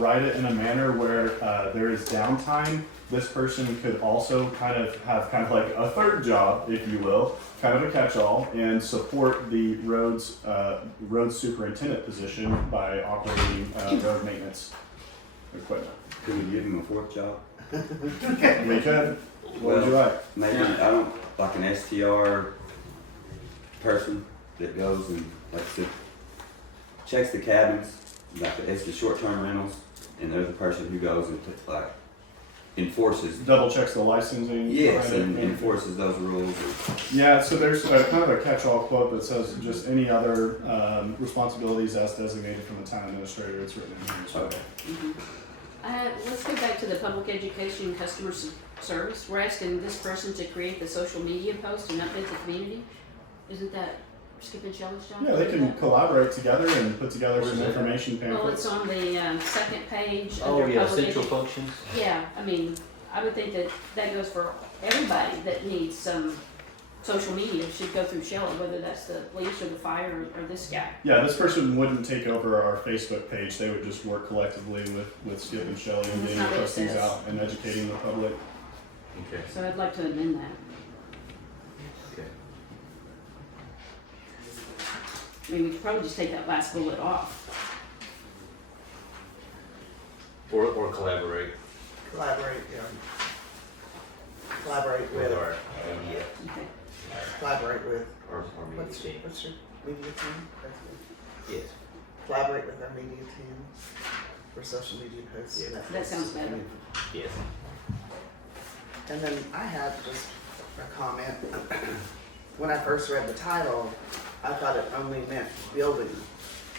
write it in a manner where there is downtime. This person could also kind of have kind of like a third job, if you will, kind of a catch-all, and support the roads superintendent position by operating road maintenance equipment. Could we give him a fourth job? We could. What would you like? Maybe, I don't, like an STR person that goes and checks the cabins, like it's the short-term rentals, and there's a person who goes and like enforces. Double checks the licensing. Yes, behind and it. enforces those rules. Yeah, so there's kind of a catch-all quote that says just any other responsibilities as designated from the town administrator. It's written in here. So. Okay. Let's go back to the public education customer service. We're asking this person to create the social media post and update the community. Isn't that Skip and Shelley's job? Yeah, they can collaborate together and put together some information Well, pamphlets. it's on the second page Oh, under yeah, public central edu- functions. Yeah, I mean, I would think that that goes for everybody that needs some social media should go through Shelley, whether that's the police or the fire or this guy. Yeah, this person wouldn't take over our Facebook page. They would just work collectively with Skip and Shelley and getting That's not the what it postings says. out and educating the public. Okay. So I'd like to amend that. Okay. I mean, we could probably just take that last bullet off. Or collaborate Collaborate, yeah. Collaborate with with, our media, Okay. collaborate with, our media what's team. your media team? That's it. Yes. Collaborate with our media team for social media posts. Yeah. That sounds better. Yes. And then I had just a comment. When I first read the title, I thought it only meant building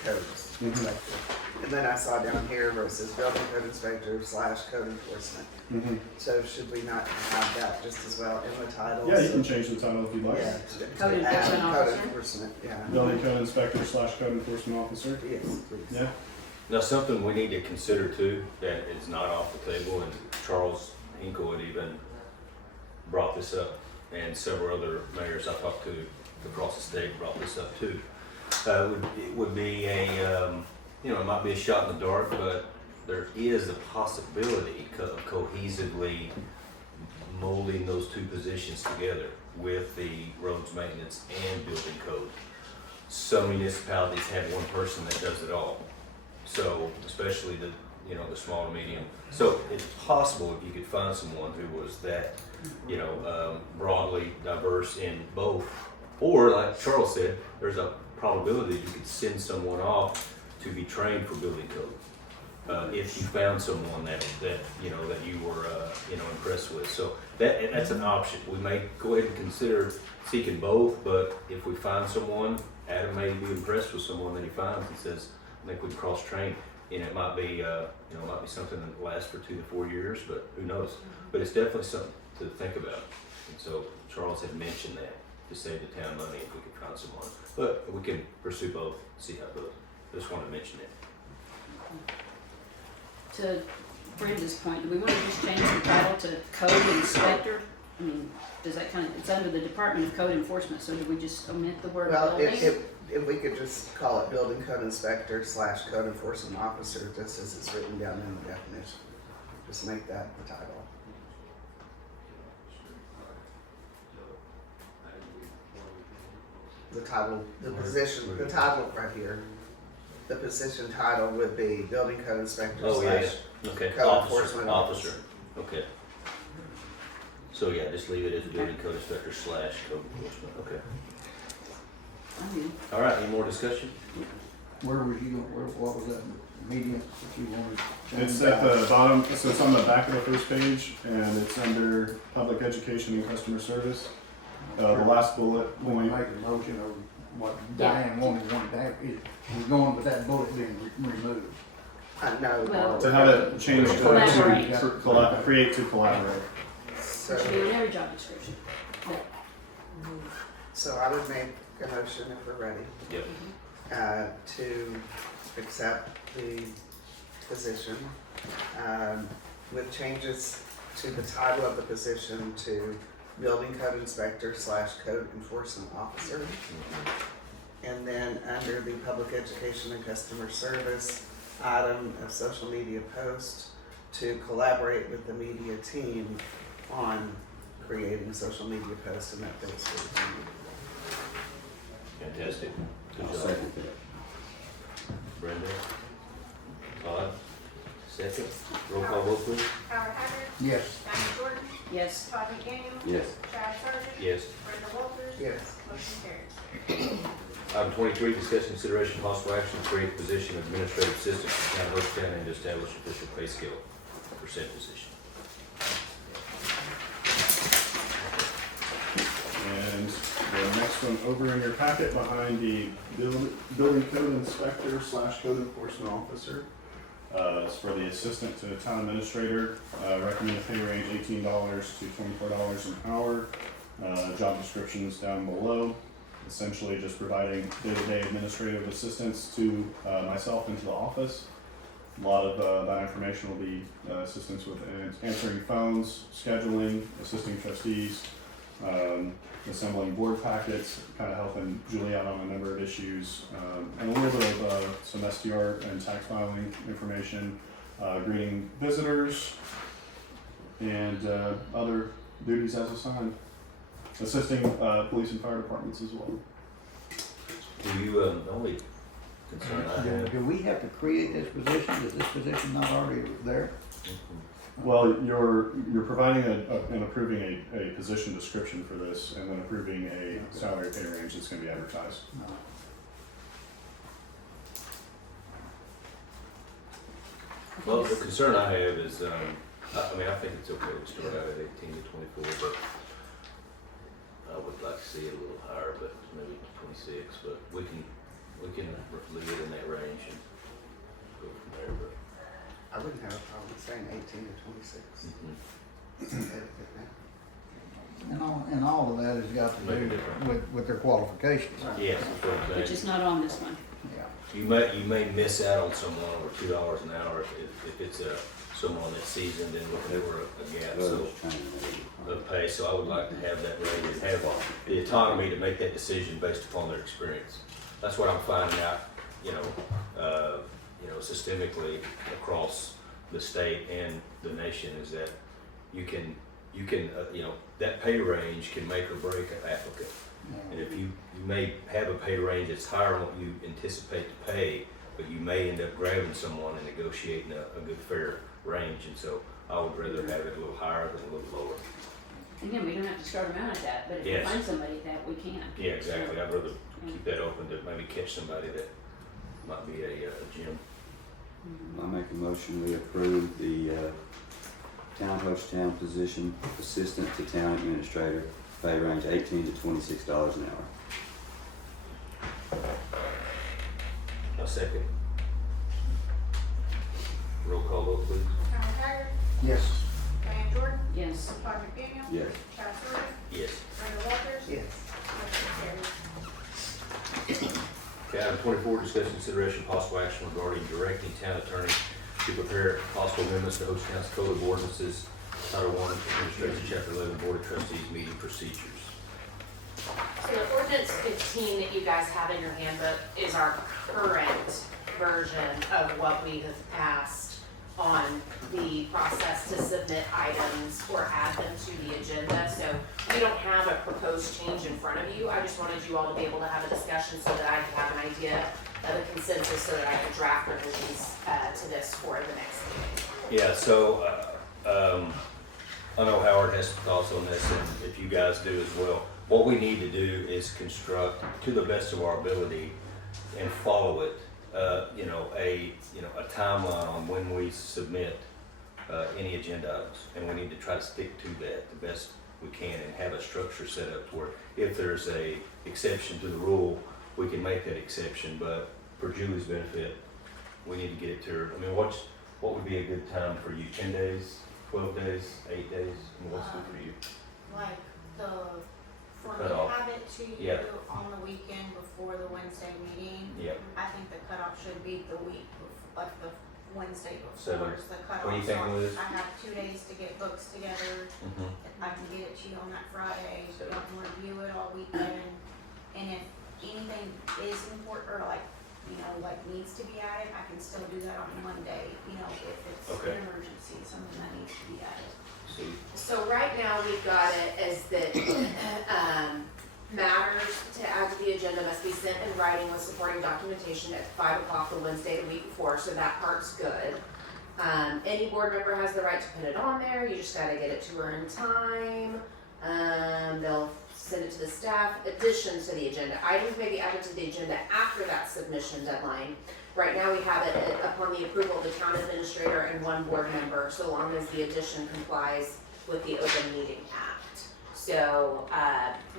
codes. And then I saw down here where it says building code inspector / code enforcement. Mm-hmm. So should we not have that just as well in the title? Yeah, you can change the title if you'd like. Yeah. Code to add enforcement Code officer? enforcement, yeah. Building code inspector / code enforcement officer. Yes, please. Yeah. Now, something we need to consider too, that is not off the table, and Charles Hinkle had even brought this up, and several other mayors I talked to across the state brought this up too. It would be it might be a shot in the dark, but there is a possibility of cohesively molding those two positions together with the roads maintenance and building code. Some municipalities have one person that does it all. So, especially the small and medium. So it's possible if you could find someone who was that, broadly diverse in both. Or like Charles said, there's a probability you could send someone off to be trained for building code. If you found someone that you were impressed with. So that's an option. We may go ahead and consider seeking both, but if we find someone, Adam may be impressed with someone that he finds and says, I think we can cross train, and it might be might be something that lasts for 2 to 4 years, but who knows? But it's definitely something to think about. And so Charles had mentioned that to save the town money if we could find someone. But we can pursue both, see how it goes. Just wanted to mention it. To Brenda's point, do we want to just change the title to code inspector? I mean, does that it's under the Department of Code Enforcement, so do we just omit the word Well, building? if we could just call it building code inspector / code enforcement officer, just as it's written down in the definition. Just make that the title. The position, the title right here, the position title would be building code inspector / Oh, yeah. Okay. code enforcement Officer. Okay. So yeah, just leave it as building code inspector / code enforcement, okay. I'm good. All right, any more discussion? Where was you, what was that median that you wanted? It's at the bottom, so it's on the back of the first page, and it's under public education and customer service. The last bullet When we point, make a motion or what Diane wanted to have, is, we're going with that bullet being removed. No. Well- to have it changed to Collaborate. create to collaborate. So, It should be in every job description. But so I would make a motion if we're ready, Yep. to accept the position, with changes to the title of the position to building code inspector / code enforcement officer. And then under the public education and customer service item of social media post, to collaborate with the media team on creating social media posts and updates for the team. Fantastic. Good I'll job. second that. Brenda? Todd? Second. Roll call vote, please. Howard Haggard, Yes. Diane Jordan, yes, Todd McDaniel, Yes. Chad Sargent, Yes. Brenda Walters, Yes. motion carries. Item 23, discuss consideration possible action to create the position of administrative assistant for the town of Hochatown and to establish official pay scale for said position. And the next one over in your packet behind the building code inspector / code enforcement officer. It's for the assistant to the town administrator, recommended pay range $18 to $24 an hour. Job descriptions down below. Essentially just providing day-to-day administrative assistance to myself and to the office. A lot of that information will be assistance with answering phones, scheduling, assisting trustees, assembling board packets, kind of helping Julie out on a number of issues, and a little bit of some SDR and tax filing information, greeting visitors, and other duties as assigned. Assisting police and fire departments as well. Do you, the only concern I have. Do we have to create this position? Is this position not already there? Well, you're providing and approving a position description for this, and then approving a salary pay range that's going to be advertised. No. Well, the concern I have is, I mean, I think it's okay to start out at 18 to 24, but I would like to see it a little higher, but maybe 26, but we can leave it in that range and go from there, but. I wouldn't have a problem saying 18 to 26. It's okay with it now. And all of that has got to Make a do difference. with their qualifications. Yes, that's what I'm which saying. is not on this one. Yeah. You may miss out on someone over $2 an hour if it's someone that's seasoned and looking for a gap, so, Others training. of pay, so I would like to have that range and have the autonomy to make that decision based upon their experience. That's what I'm finding out, systemically across the state and the nation is that you can, that pay range can make or break an applicant. And if you may have a pay range that's higher than what you anticipate to pay, but you may end up grabbing someone and negotiating a good fair range, and so I would rather have it a little higher than a little lower. Again, we don't have to start them out at that, but if Yes. we find somebody that we can. Yeah, exactly, I'd rather keep that open to maybe catch somebody that might be a gem. I make a motion, we approve the town Hochatown position, assistant to town administrator, pay range $18 to $26 an hour. A second. Roll call vote, please. Howard Haggard, Yes. Diane Jordan, Yes, Todd McDaniel, Yes. Chad Sargent, Yes. Brenda Walters, Yes. motion carries. Okay, item 24, discuss consideration possible action regarding directing town attorney to prepare possible amendments to Hochatown's Code of Ordinances, Title I, Administration, Chapter 11, Board of Trustees Meeting Procedures. So the ordinance 15 that you guys have in your handbook is our current version of what we have passed on the process to submit items or add them to the agenda. So we don't have a proposed change in front of you. I just wanted you all to be able to have a discussion so that I could have an idea of a consensus so that I could draft revisions to this for the next meeting. Yeah, so, I know Howard has some thoughts on this, and if you guys do as well. What we need to do is construct, to the best of our ability, and follow it, a timeline on when we submit any agenda items. And we need to try to stick to that the best we can and have a structure set up to where if there's a exception to the rule, we can make that exception. But for Julie's benefit, we need to get it to her. I mean, what would be a good time for you? 10 days, 12 days, 8 days? I mean, what's good for you? Like for me Cut to off. have it to you Yeah. on the weekend before the Wednesday meeting. Yep. I think the cutoff should be the week, like the Wednesday So, before is the cutoff. what do you think, So Liz? I have 2 days to get books together. Mm-hmm. I can get it to you on that Friday, so I can review it all weekend. And if anything is important, or like needs to be added, I can still do that on Monday, if it's Okay. an emergency, something that needs to be added. See, So right now, we've got it as that, matters to add to the agenda must be sent in writing with supporting documentation at 5 o'clock the Wednesday the week before, so that part's good. Any board member has the right to put it on there, you just gotta get it to her in time. They'll send it to the staff. Additions to the agenda, items may be added to the agenda after that submission deadline. Right now, we have it upon the approval of the town administrator and one board member, so long as the addition complies with the Open Meeting Act. So,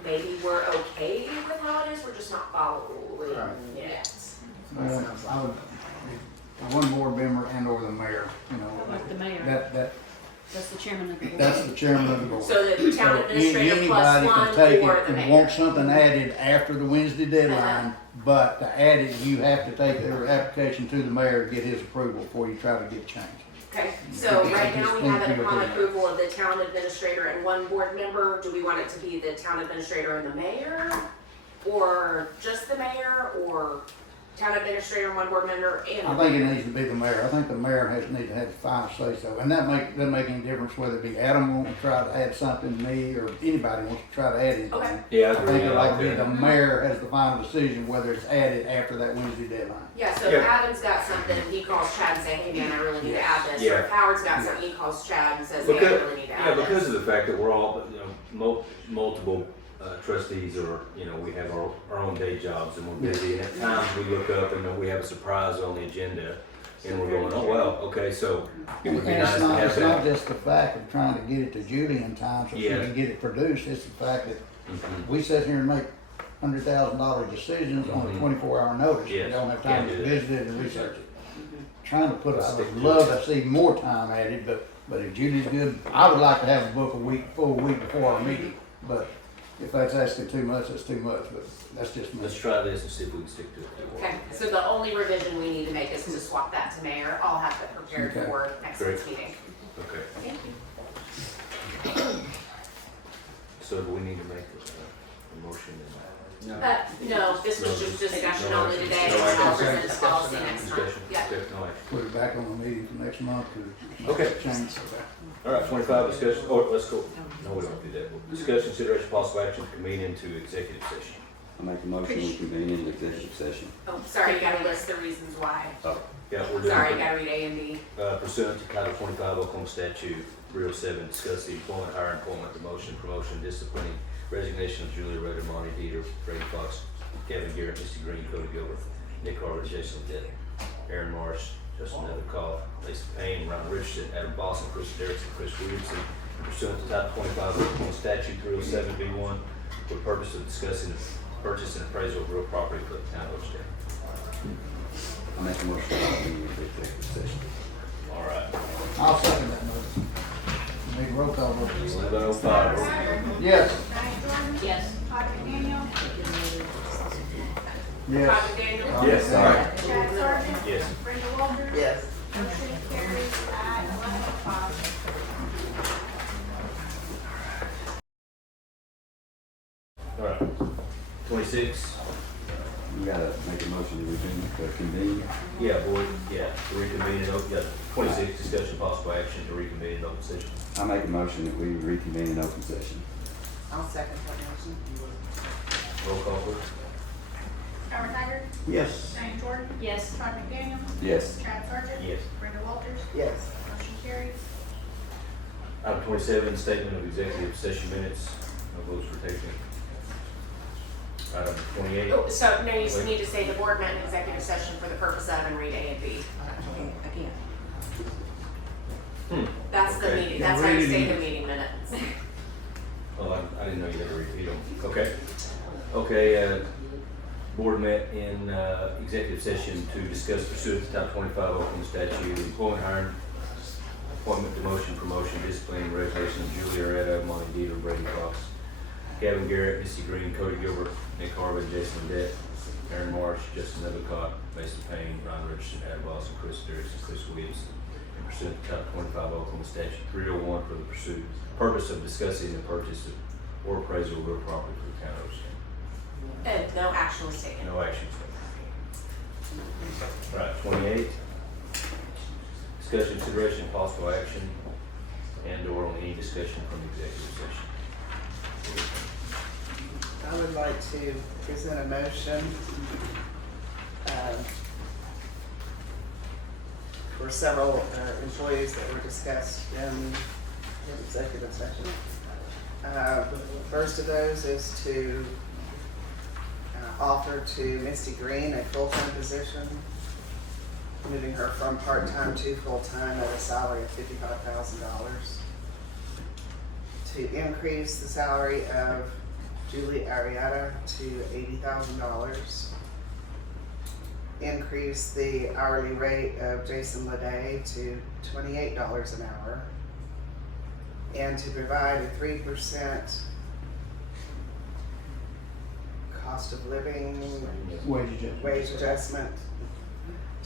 maybe we're okay with how it is, we're just not following Right. it. I would, one board member and or the mayor, Like the mayor, that's the chairman of the board. the chairman of the board. So the town So administrator plus anybody one can take or it the and want mayor. something added after the Wednesday deadline, but to add it, you have to take their application to the mayor to get his approval before you try to get changed. Okay, so right now we have it Just upon think approval of the town administrator and one board member. Do we want it to be the town administrator and the mayor? Or just the mayor, or town administrator and one board member and I the think it mayor? needs to be the mayor. I think the mayor need to have the final say so. And that doesn't make any difference whether it be Adam wanting to try to add something to me or anybody wants to try to add anything. Okay. yeah, I I agree. think it I like be like the that. mayor has the final decision whether it's added after that Wednesday deadline. Yeah, so if Yeah. Adam's got something, he calls Chad and say, hey man, I really need to add this. Or Yeah. if Howard's got something, he calls Chad and says, hey, I Because, really need to yeah, add this. because of the fact that we're all, multiple trustees or, we have our own day jobs and we're busy. And at times we look up and we have a surprise on the agenda and we're going, oh, well, okay, so it would be And nice to have it's not that. just the fact of trying to get it to Judy in time so she Yeah. can get it produced, it's the fact that Mhm. we sit here and make $100,000 decisions on a Mhm. 24-hour notice. We Yes, don't have time can't to do that. visit it and research it. Trying to put, I Stick would to love it. to see more time added, but if Judy's good, I would like to have a book full week before our meeting. But if that's asking too much, that's too much, but that's just me. Let's try this and see if we can stick to it. Okay, so the only revision we need to make is to swap that to mayor. I'll have that prepared Okay. for next Great. week's meeting. Okay, Thank you. so do we need to make a motion? No, this was just discussion No only action. today, No and I'll action. present the policy next time. Discussion, Yeah. discussion, no action. Put it back on the meeting for next month to Okay. change. All right, 25, discussion, let's go. No, we don't do that. Discussion, consideration, possible action to convene into executive session. I make a motion we convene in executive session. Oh, sorry, you gotta list the reasons why. Yeah, we're doing. Sorry, you gotta read A and B. Pursuant to Title 25 Oklahoma Statute 307, discuss the employment, hire, employment, demotion, promotion, disciplining, resignation of Julia Rhoda, Monty Dieter, Brady Fox, Kevin Garrett, Misty Green, Cody Gilbert, Nick Harvey, Jason Liddell, Aaron Marsh, Justin Nethercoff, Lisa Payne, Ron Richardson, Adam Boston, Chris Derrickson, Chris Williamson, pursuant to Title 25 Oklahoma Statute 307B1, for the purpose of discussing the purchase and appraisal of real property for the town of Hochatown. I make a motion we convene into executive session. All right. I'll second that motion. Make a roll call vote. 11:05. Yes. Diane Jordan? Yes. Todd McDaniel? Yes. Todd McDaniel? Yes. All right. Chad Sargent? Yes. Brenda Walters? Yes. Motion carries at 11:05. All right. 26. We gotta make a motion to convene. Yeah, board, yeah, to reconvene in open, yeah, 26, discussion possible action to reconvene in open session. I make a motion that we reconvene in open session. I'll second that motion. Roll call, please. Howard Haggard? Yes. Diane Jordan? Yes. Todd McDaniel? Yes. Chad Sargent? Yes. Brenda Walters? Yes. Motion carries. Item 27, statement of executive session minutes. No votes were taken. Item 28. Oh, so, no, you just Wait. need to say the board met in executive session for the purpose of and read A and B. That's the Okay. meeting, Yeah, that's how you read say it. the meeting minutes. Oh, I didn't know you had to repeat them. Okay. Okay, board met in executive session to discuss pursuant to Title 25 Oklahoma statute, employment, hiring, appointment, demotion, promotion, discipline, resignation of Julie Aretta, Monty Dieter, Brady Fox, Gavin Garrett, Missy Green, Cody Gilbert, Nick Harvin, Jason Dett, Aaron Marsh, Justin Nethercott, Mason Payne, Ron Richardson, Adam Boss, and Chris Darius, and Chris Williamson. And pursuant to Title 25 Oklahoma statute 301 for the purpose of discussing the purchase of or appraisal of real property for the town of Hochatown. And no action was taken. No action taken. Right, 28. Discussion, consideration, possible action, and/or on any discussion from executive session. I would like to present a motion for several employees that were discussed in executive session. The first of those is to offer to Misty Green a full-time position, moving her from part-time to full-time at a salary of $55,000. To increase the salary of Julie Arietta to $80,000. Increase the hourly rate of Jason Leday to $28 an hour. And to provide a 3% cost of living wage adjustment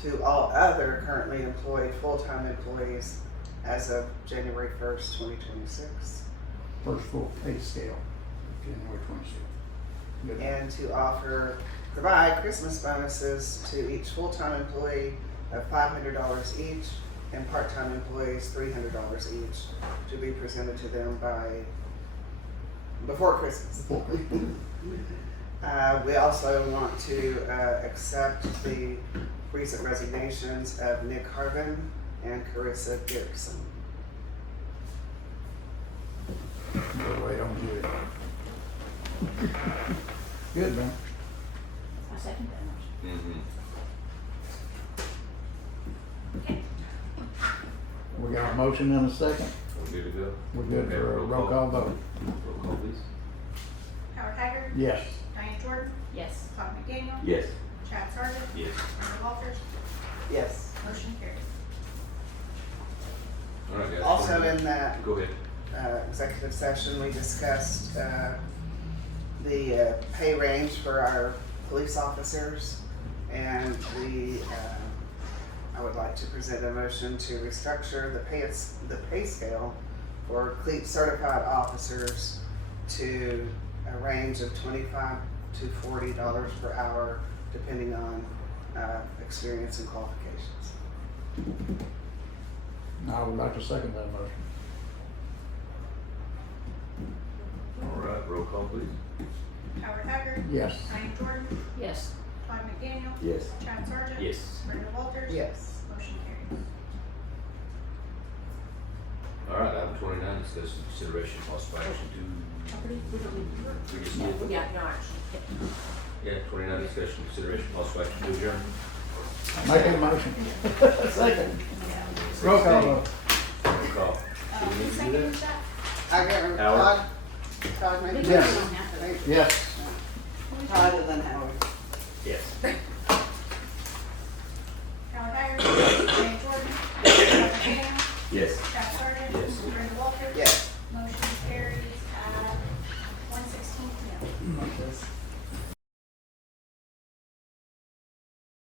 to all other currently employed full-time employees as of January 1st, 2026. First full pay scale, January 26th. Good. And to provide Christmas bonuses to each full-time employee of $500 each and part-time employees $300 each to be presented to them before Christmas. We also want to accept the recent resignations of Nick Harvin and Carissa Dirksen. We'll wait on you. Good, man. I second that motion. We got a motion and a second. We're good to go? We're good Okay, for a roll call vote. Roll call, please. Howard Haggard. Yes. Diane Jordan. Yes. Todd McDaniel. Yes. Chad Sargent. Yes. Brenda Walters. Yes. Motion carries. All right, guys. Also in that Go ahead. executive session, we discussed the pay range for our police officers, and I would like to present a motion to restructure the pay scale for CLEAT certified officers to a range of $25 to $40 per hour, depending on experience and qualifications. I would like to second that motion. All right, roll call, please. Howard Haggard. Yes. Diane Jordan. Yes. Todd McDaniel. Yes. Chad Sargent. Yes. Brenda Walters. Yes. Motion carries. All right, item 29, discuss consideration possible action to, we just did. Yeah, no action. Yeah, 29, discussion consideration possible action to adjourn. Make a motion. Second. Roll call vote. Roll call. Do we Who need to do seconded that? that? I got Howard? Todd made Yes. it. Yes. Todd and then Howard. Yes. Howard Haggard. Diane Jordan. Todd McDaniel. Yes. Chad Sargent. Yes. Brenda Walters. Yes. Motion carries at 1:16 p.m. Like this.